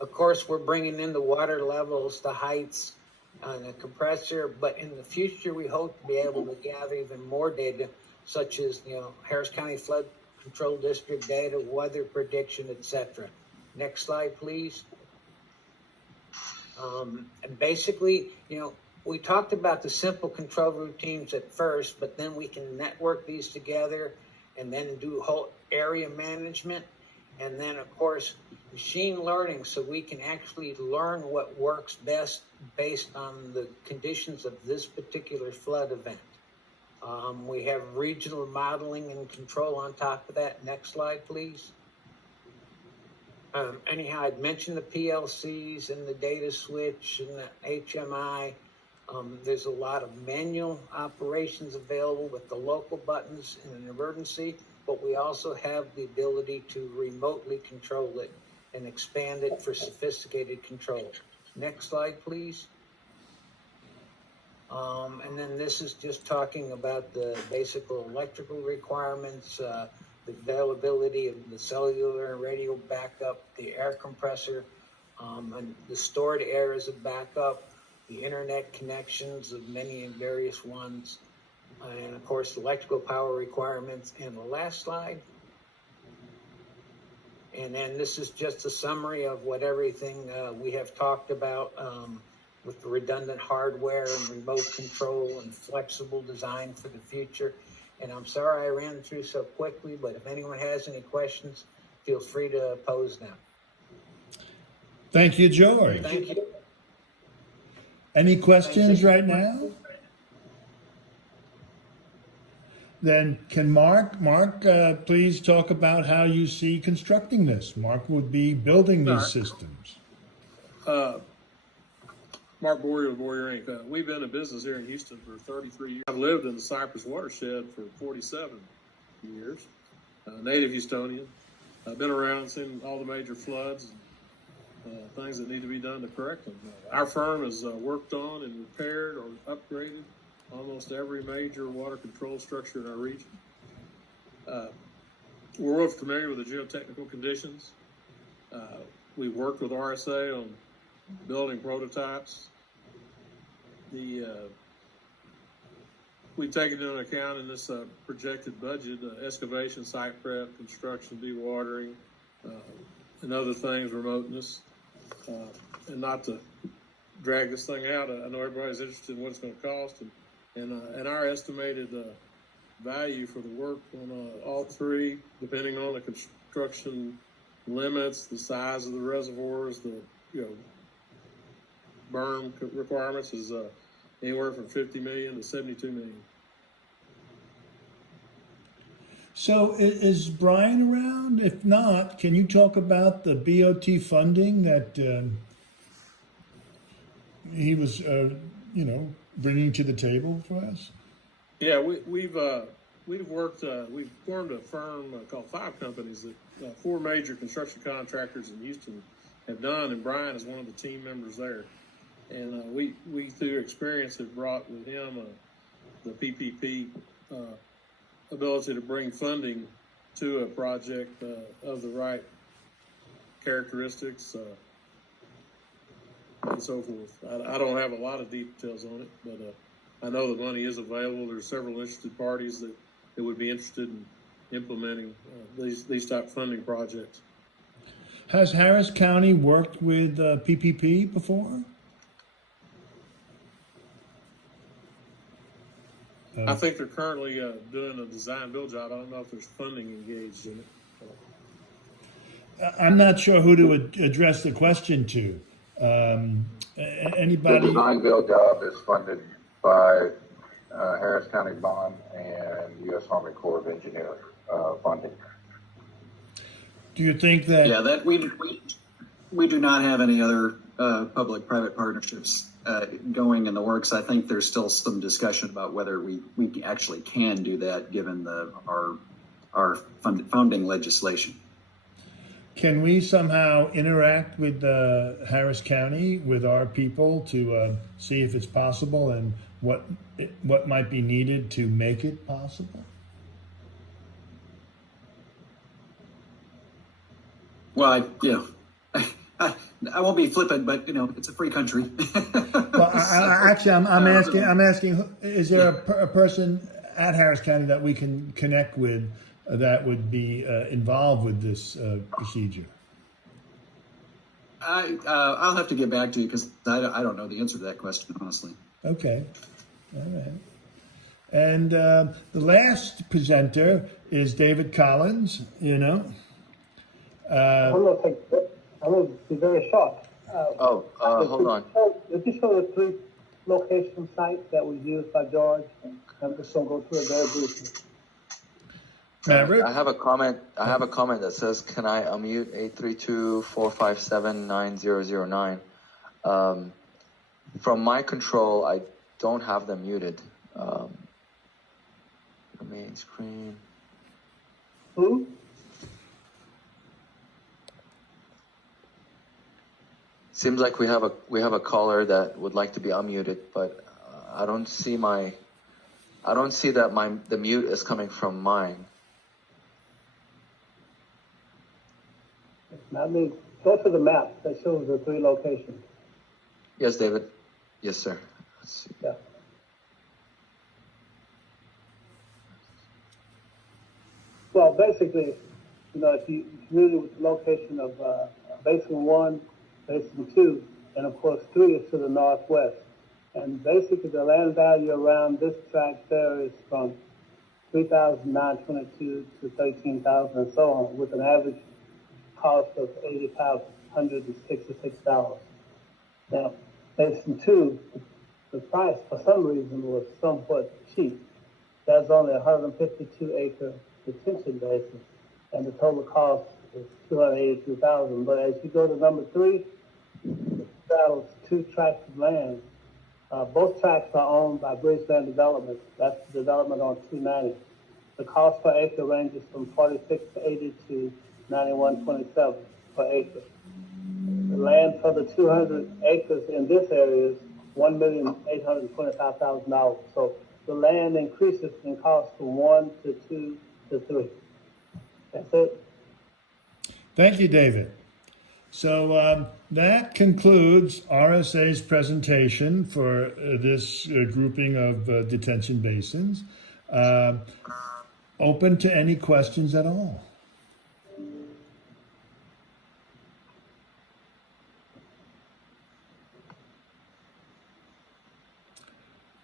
Of course, we're bringing in the water levels, the heights on the compressor, but in the future, we hope to be able to gather even more data, such as, Harris County Flood Control District data, weather prediction, etc. Next slide, please. And basically, we talked about the simple control routines at first, but then we can network these together and then do whole area management. And then, of course, machine learning, so we can actually learn what works best based on the conditions of this particular flood event. We have regional modeling and control on top of that. Next slide, please. Anyhow, I'd mentioned the PLCs and the data switch and the HMI. There's a lot of manual operations available with the local buttons in an emergency, but we also have the ability to remotely control it and expand it for sophisticated control. Next slide, please. And then this is just talking about the basic electrical requirements, the availability of the cellular and radio backup, the air compressor, and the stored air as a backup, the internet connections of many and various ones, and of course, electrical power requirements. And the last slide. And then this is just a summary of what everything we have talked about. with the redundant hardware and remote control and flexible design for the future. And I'm sorry I ran through so quickly, but if anyone has any questions, feel free to pose now. Thank you, George. Thank you. Any questions right now? Then can Mark, please talk about how you see constructing this? Mark would be building these systems. Mark Boyer of Weir, Inc. We've been in business here in Houston for 33 years. I've lived in the Cypress watershed for 47 years. Native Houstonian. I've been around, seen all the major floods and things that need to be done to correct them. Our firm has worked on and repaired or upgraded almost every major water control structure in our region. We're real familiar with the geotechnical conditions. We've worked with RSA on building prototypes. We've taken into account in this projected budget excavation, site prep, construction, dewatering, and other things, remoteness. And not to drag this thing out, I know everybody's interested in what it's going to cost, and our estimated value for the work on all three, depending on the construction limits, the size of the reservoirs, the berm requirements, is anywhere from 50 million to 72 million. So is Brian around? If not, can you talk about the BOT funding that he was, bringing to the table for us? Yeah, we've worked. We've formed a firm called Five Companies that 4 major construction contractors in Houston have done, and Brian is one of the team members there. And we through experience have brought with him the PPP ability to bring funding to a project of the right characteristics and so forth. I don't have a lot of details on it, but I know the money is available. There's several interested parties that would be interested in implementing these type of funding projects. Has Harris County worked with PPP before? I think they're currently doing a design build job. I don't know if there's funding engaged in it. I'm not sure who to address the question to. Anybody? The design build job is funded by Harris County Bond and U.S. Army Corps of Engineers funding. Do you think that? Yeah, that we do not have any other public-private partnerships going in the works. I think there's still some discussion about whether we actually can do that given our funding legislation. Can we somehow interact with Harris County, with our people, to see if it's possible and what might be needed to make it possible? Well, I won't be flippant, but it's a free country. Well, I'm asking, is there a person at Harris County that we can connect with that would be involved with this procedure? I'll have to get back to you because I don't know the answer to that question, honestly. Okay, all right. And the last presenter is David Collins. I will be very short. Hold on. If you show the 3 location sites that were used by George, and I'm just going to go through it very briefly. Maverick? I have a comment that says, "Can I unmute 832-457-9009?" From my control, I don't have them muted. The main screen. Who? Seems like we have a caller that would like to be unmuted, but I don't see that the mute is coming from mine. I mean, go to the map that shows the 3 locations. Yes, David. Yes, sir. Let's see. Yeah. Well, basically, if you familiar with the location of Basin 1, Basin 2, and of course 3 is to the northwest. And basically the land value around this tract there is from 3,922 to 13,000 and so on, with an average cost of $80,166. Now, Basin 2, the price for some reason was somewhat cheap. That's only a 152-acre detention basin, and the total cost is $282,000. But as you go to number 3, it straddles 2 tracts of land. Both tracts are owned by Bridgeland Development. That's the development on 290. The cost per acre ranges from $46.80 to $91.27 per acre. The land for the 200 acres in this area is $1,825,000. So the land increases in cost from 1 to 2 to 3. That's it. Thank you, David. So that concludes RSA's presentation for this grouping of detention basins. Open to any questions at all.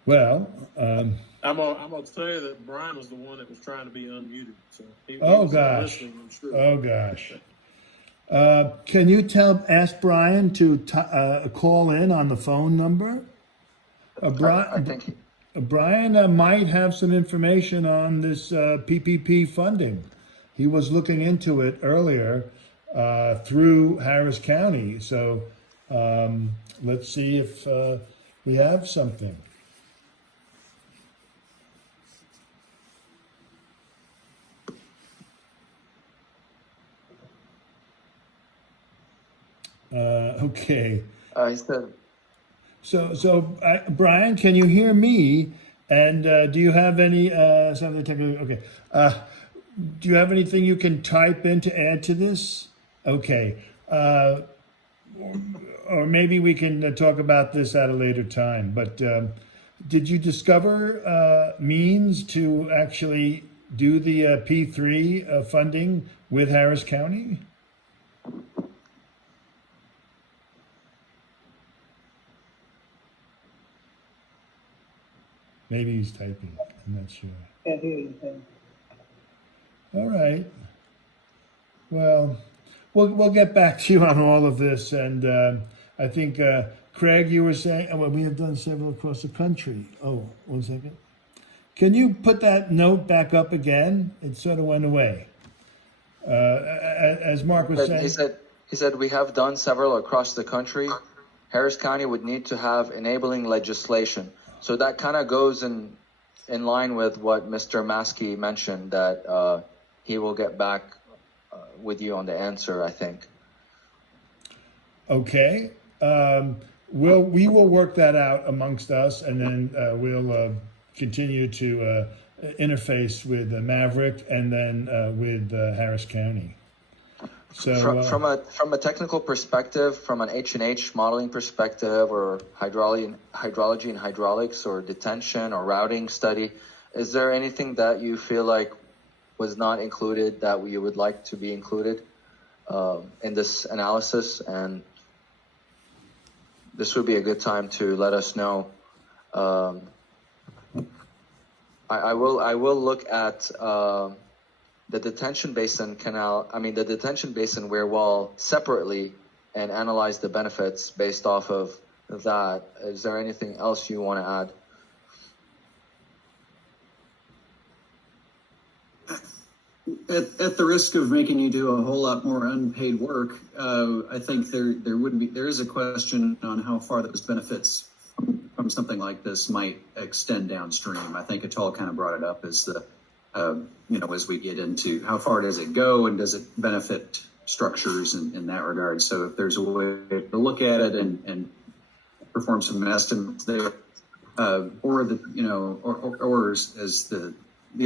Well, I'm gonna tell you that Brian was the one that was trying to be unmuted. So he was gosh. listening, I'm sure. Oh gosh. Can you ask Brian to call in on the phone number? Brian might have some information on this PPP funding. He was looking into it earlier through Harris County. So let's see if we have something. Okay. He said, So Brian, can you hear me? And do you have any something technical? Okay. Do you have anything you can type in to add to this? Okay. Or maybe we can talk about this at a later time. But did you discover means to actually do the P3 funding with Harris County? Maybe he's typing. I'm not sure. Can't hear anything. All right. Well, we'll get back to you on all of this. And I think, Craig, you were saying, well, we have done several across the country. Oh, 1 second. Can you put that note back up again? It sort of went away. As Mark was saying. He said, we have done several across the country. Harris County would need to have enabling legislation. So that kind of goes in line with what Mr. Maskey mentioned, that he will get back with you on the answer, I think. Okay. We will work that out amongst us, and then we'll continue to interface with Maverick and then with Harris County. So from a technical perspective, from an H&H modeling perspective, or hydrology and hydraulics, or detention or routing study, is there anything that you feel like was not included that you would like to be included in this analysis? And this would be a good time to let us know. I will look at the detention basin Weir wall separately and analyze the benefits based off of that. Is there anything else you want to add? At the risk of making you do a whole lot more unpaid work, I think there is a question on how far those benefits from something like this might extend downstream. I think Atal kind of brought it up as as we get into how far does it go and does it benefit structures in that regard. So if there's a way to look at it and perform some estimates there, or as the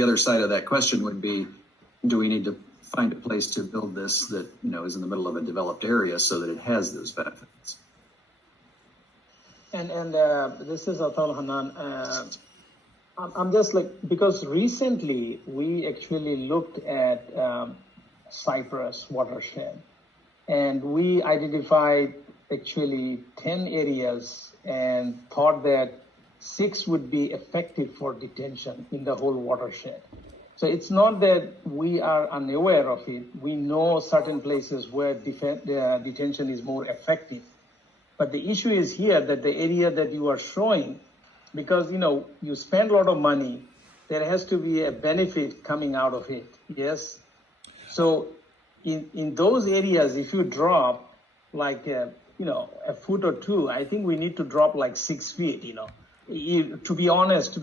other side of that question would be, do we need to find a place to build this that is in the middle of a developed area so that it has those benefits? And this is Atal Hanan. I'm just because recently we actually looked at Cypress watershed, and we identified actually 10 areas and thought that 6 would be effective for detention in the whole watershed. So it's not that we are unaware of it. We know certain places where detention is more effective. But the issue is here that the area that you are showing, because you spend a lot of money, there has to be a benefit coming out of it. Yes. So in those areas, if you drop like a foot or two, I think we need to drop like 6 feet. To be honest,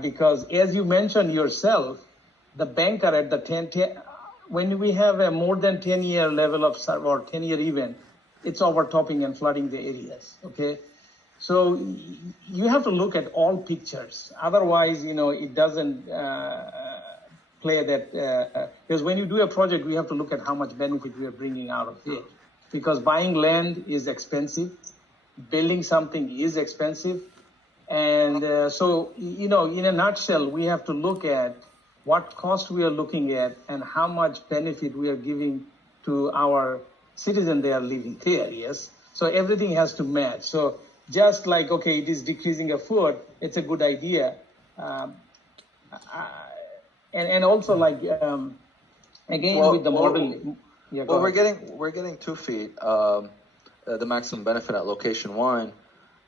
because as you mentioned yourself, the banker at the 10 when we have a more than 10-year level of or 10-year event, it's overtopping and flooding the areas. Okay. So you have to look at all pictures. Otherwise, it doesn't play that. Because when you do a project, we have to look at how much benefit we are bringing out of it. Because buying land is expensive, building something is expensive, and so in a nutshell, we have to look at what cost we are looking at and how much benefit we are giving to our citizens they are living there. Yes, so everything has to match. So just like, okay, it is decreasing a foot, it's a good idea. And also like, again, with the model. Yeah, well, we're getting 2 feet, the maximum benefit at location 1.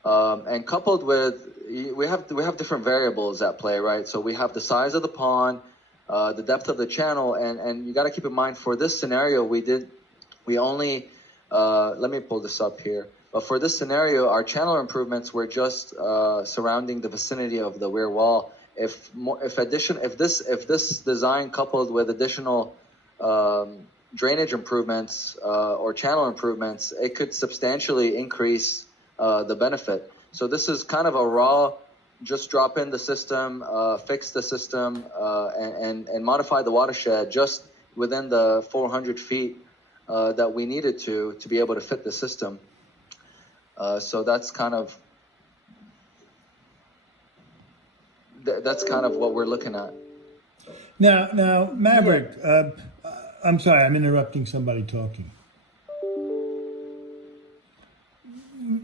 And coupled with, we have different variables at play, right? So we have the size of the pond, the depth of the channel, and you got to keep in mind for this scenario, we only, let me pull this up here. But for this scenario, our channel improvements were just surrounding the vicinity of the Weir wall. If this design coupled with additional drainage improvements or channel improvements, it could substantially increase the benefit. So this is kind of a raw, just drop in the system, fix the system, and modify the watershed just within the 400 feet that we needed to be able to fit the system. So that's kind of what we're looking at. Now, Maverick, I'm sorry, I'm interrupting somebody talking.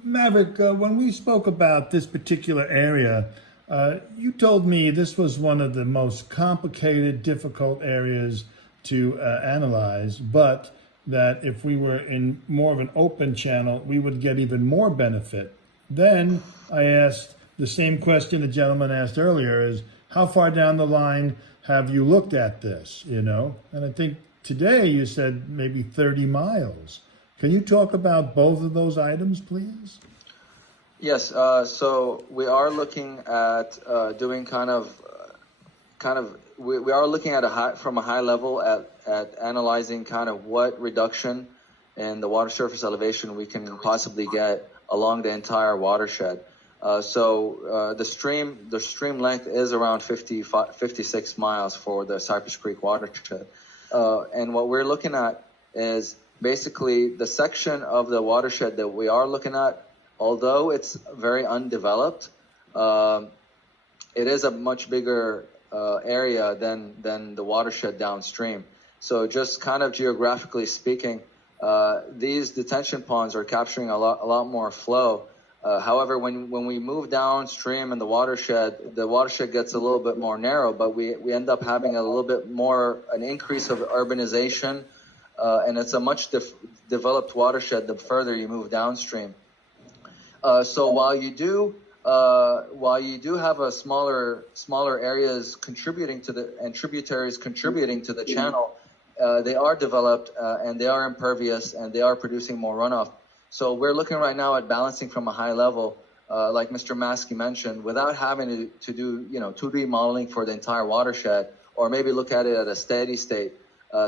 Maverick, when we spoke about this particular area, you told me this was one of the most complicated, difficult areas to analyze, but that if we were in more of an open channel, we would get even more benefit. Then I asked the same question the gentleman asked earlier, is how far down the line have you looked at this, And I think today you said maybe 30 miles. Can you talk about both of those items, please? Yes, so we are looking at doing we are looking at from a high level at analyzing kind of what reduction in the water surface elevation we can possibly get along the entire watershed. So the stream length is around 56 miles for the Cypress Creek watershed. And what we're looking at is basically the section of the watershed that we are looking at, although it's very undeveloped, it is a much bigger area than the watershed downstream. So just kind of geographically speaking, these detention ponds are capturing a lot more flow. However, when we move downstream in the watershed gets a little bit more narrow, but we end up having a little bit more, an increase of urbanization, and it's a much developed watershed the further you move downstream. So while you do have a smaller areas contributing to and tributaries contributing to the channel, they are developed and they are impervious and they are producing more runoff. So we're looking right now at balancing from a high level, like Mr. Maskey mentioned, without having to do 2D modeling for the entire watershed, or maybe look at it at a steady state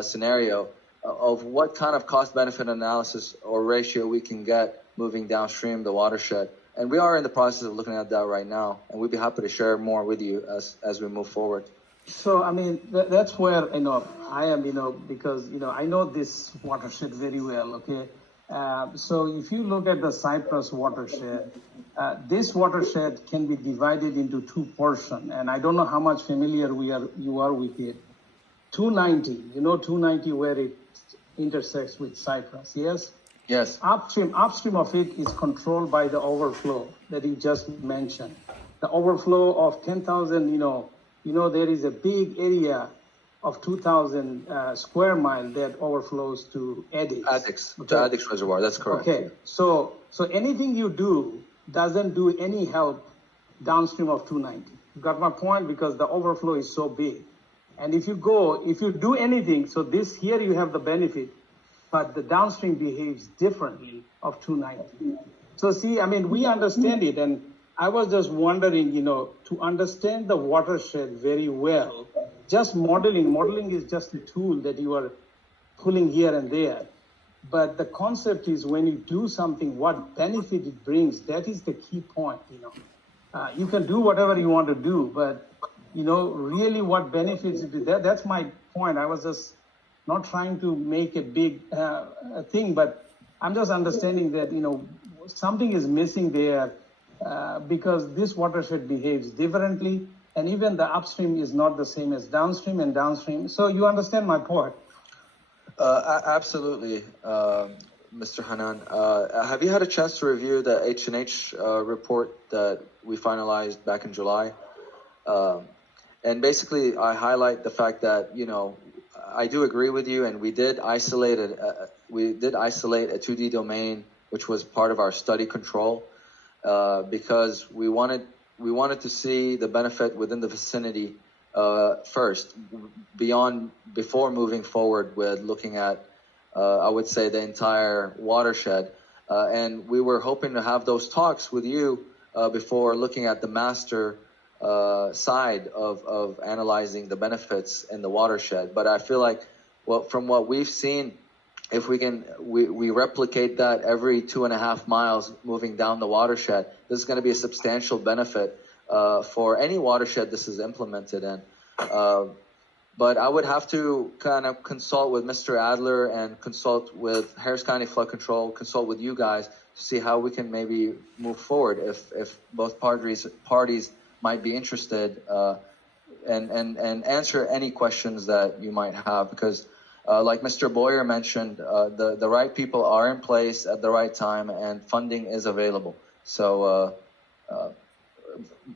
scenario of what kind of cost benefit analysis or ratio we can get moving downstream the watershed. And we are in the process of looking at that right now, and we'd be happy to share more with you as we move forward. So, I mean, that's where, I am, because, I know this watershed very well, okay? So if you look at the Cypress watershed, this watershed can be divided into 2 portions, and I don't know how much familiar you are with it. 290, 290 where it intersects with Cypress, yes? Yes. Upstream of it is controlled by the overflow that you just mentioned. The overflow of 10,000, there is a big area of 2,000 square mile that overflows to Addicks. To Addicks Reservoir, that's correct. Okay, so anything you do doesn't do any help downstream of 290. You got my point? Because the overflow is so big. And if you do anything, so this here you have the benefit, but the downstream behaves differently of 290. So see, I mean, we understand it, and I was just wondering, to understand the watershed very well, just modeling is just a tool that you are pulling here and there. But the concept is when you do something, what benefit it brings, that is the key point, You can do whatever you want to do, but, really what benefits it is, that's my point. I was just not trying to make a big thing, but I'm just understanding that, something is missing there because this watershed behaves differently, and even the upstream is not the same as downstream and downstream. So you understand my point? Absolutely, Mr. Hanan. Have you had a chance to review the H&H report that we finalized back in July? And basically, I highlight the fact that, I do agree with you, and we did isolate a 2D domain, which was part of our study control, because we wanted to see the benefit within the vicinity first, before moving forward with looking at, I would say, the entire watershed. And we were hoping to have those talks with you before looking at the master side of analyzing the benefits in the watershed. But I feel like, from what we've seen, if we replicate that every 2.5 miles moving down the watershed, this is going to be a substantial benefit for any watershed this is implemented in. But I would have to kind of consult with Mr. Adler and consult with Harris County Flood Control, consult with you guys to see how we can maybe move forward if both parties might be interested, and answer any questions that you might have, because like Mr. Boyer mentioned, the right people are in place at the right time and funding is available. So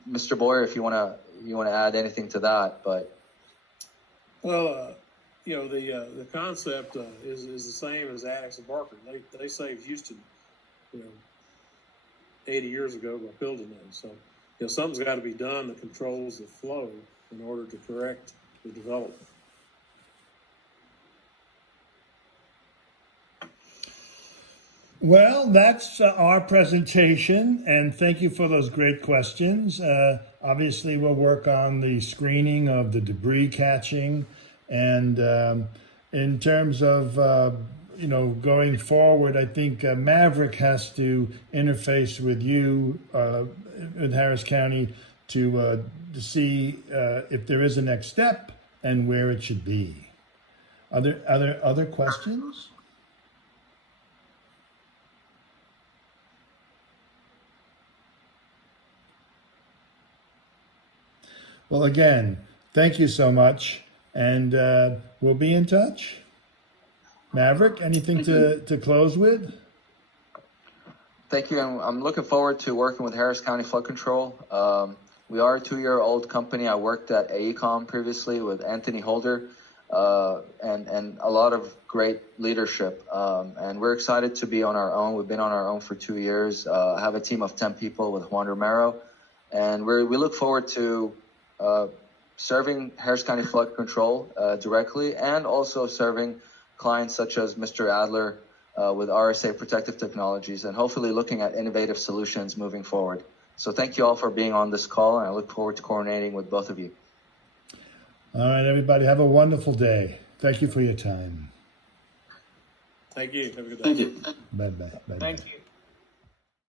Mr. Boyer, if you want to add anything to that, but well, the concept is the same as Addicks and Barker. They saved Houston, 80 years ago by building them. So something's got to be done that controls the flow in order to correct the development. Well, that's our presentation, and thank you for those great questions. Obviously, we'll work on the screening of the debris catching, and in terms of going forward, I think Maverick has to interface with you in Harris County to see if there is a next step and where it should be. Are there other questions? Well, again, thank you so much, and we'll be in touch. Maverick, anything to close with? thank you. And I'm looking forward to working with Harris County Flood Control. We are a 2-year-old company. I worked at AECOM previously with Anthony Holder, and a lot of great leadership. And we're excited to be on our own. We've been on our own for 2 years. I have a team of 10 people with Juan Romero, and we look forward to serving Harris County Flood Control directly, and also serving clients such as Mr. Adler with RSA Protective Technologies, and hopefully looking at innovative solutions moving forward. So thank you all for being on this call, and I look forward to coordinating with both of you. All right, everybody, have a wonderful day. Thank you for your time. Thank you. Have a good day. Thank you. Bye-bye. Bye-bye. Thank you.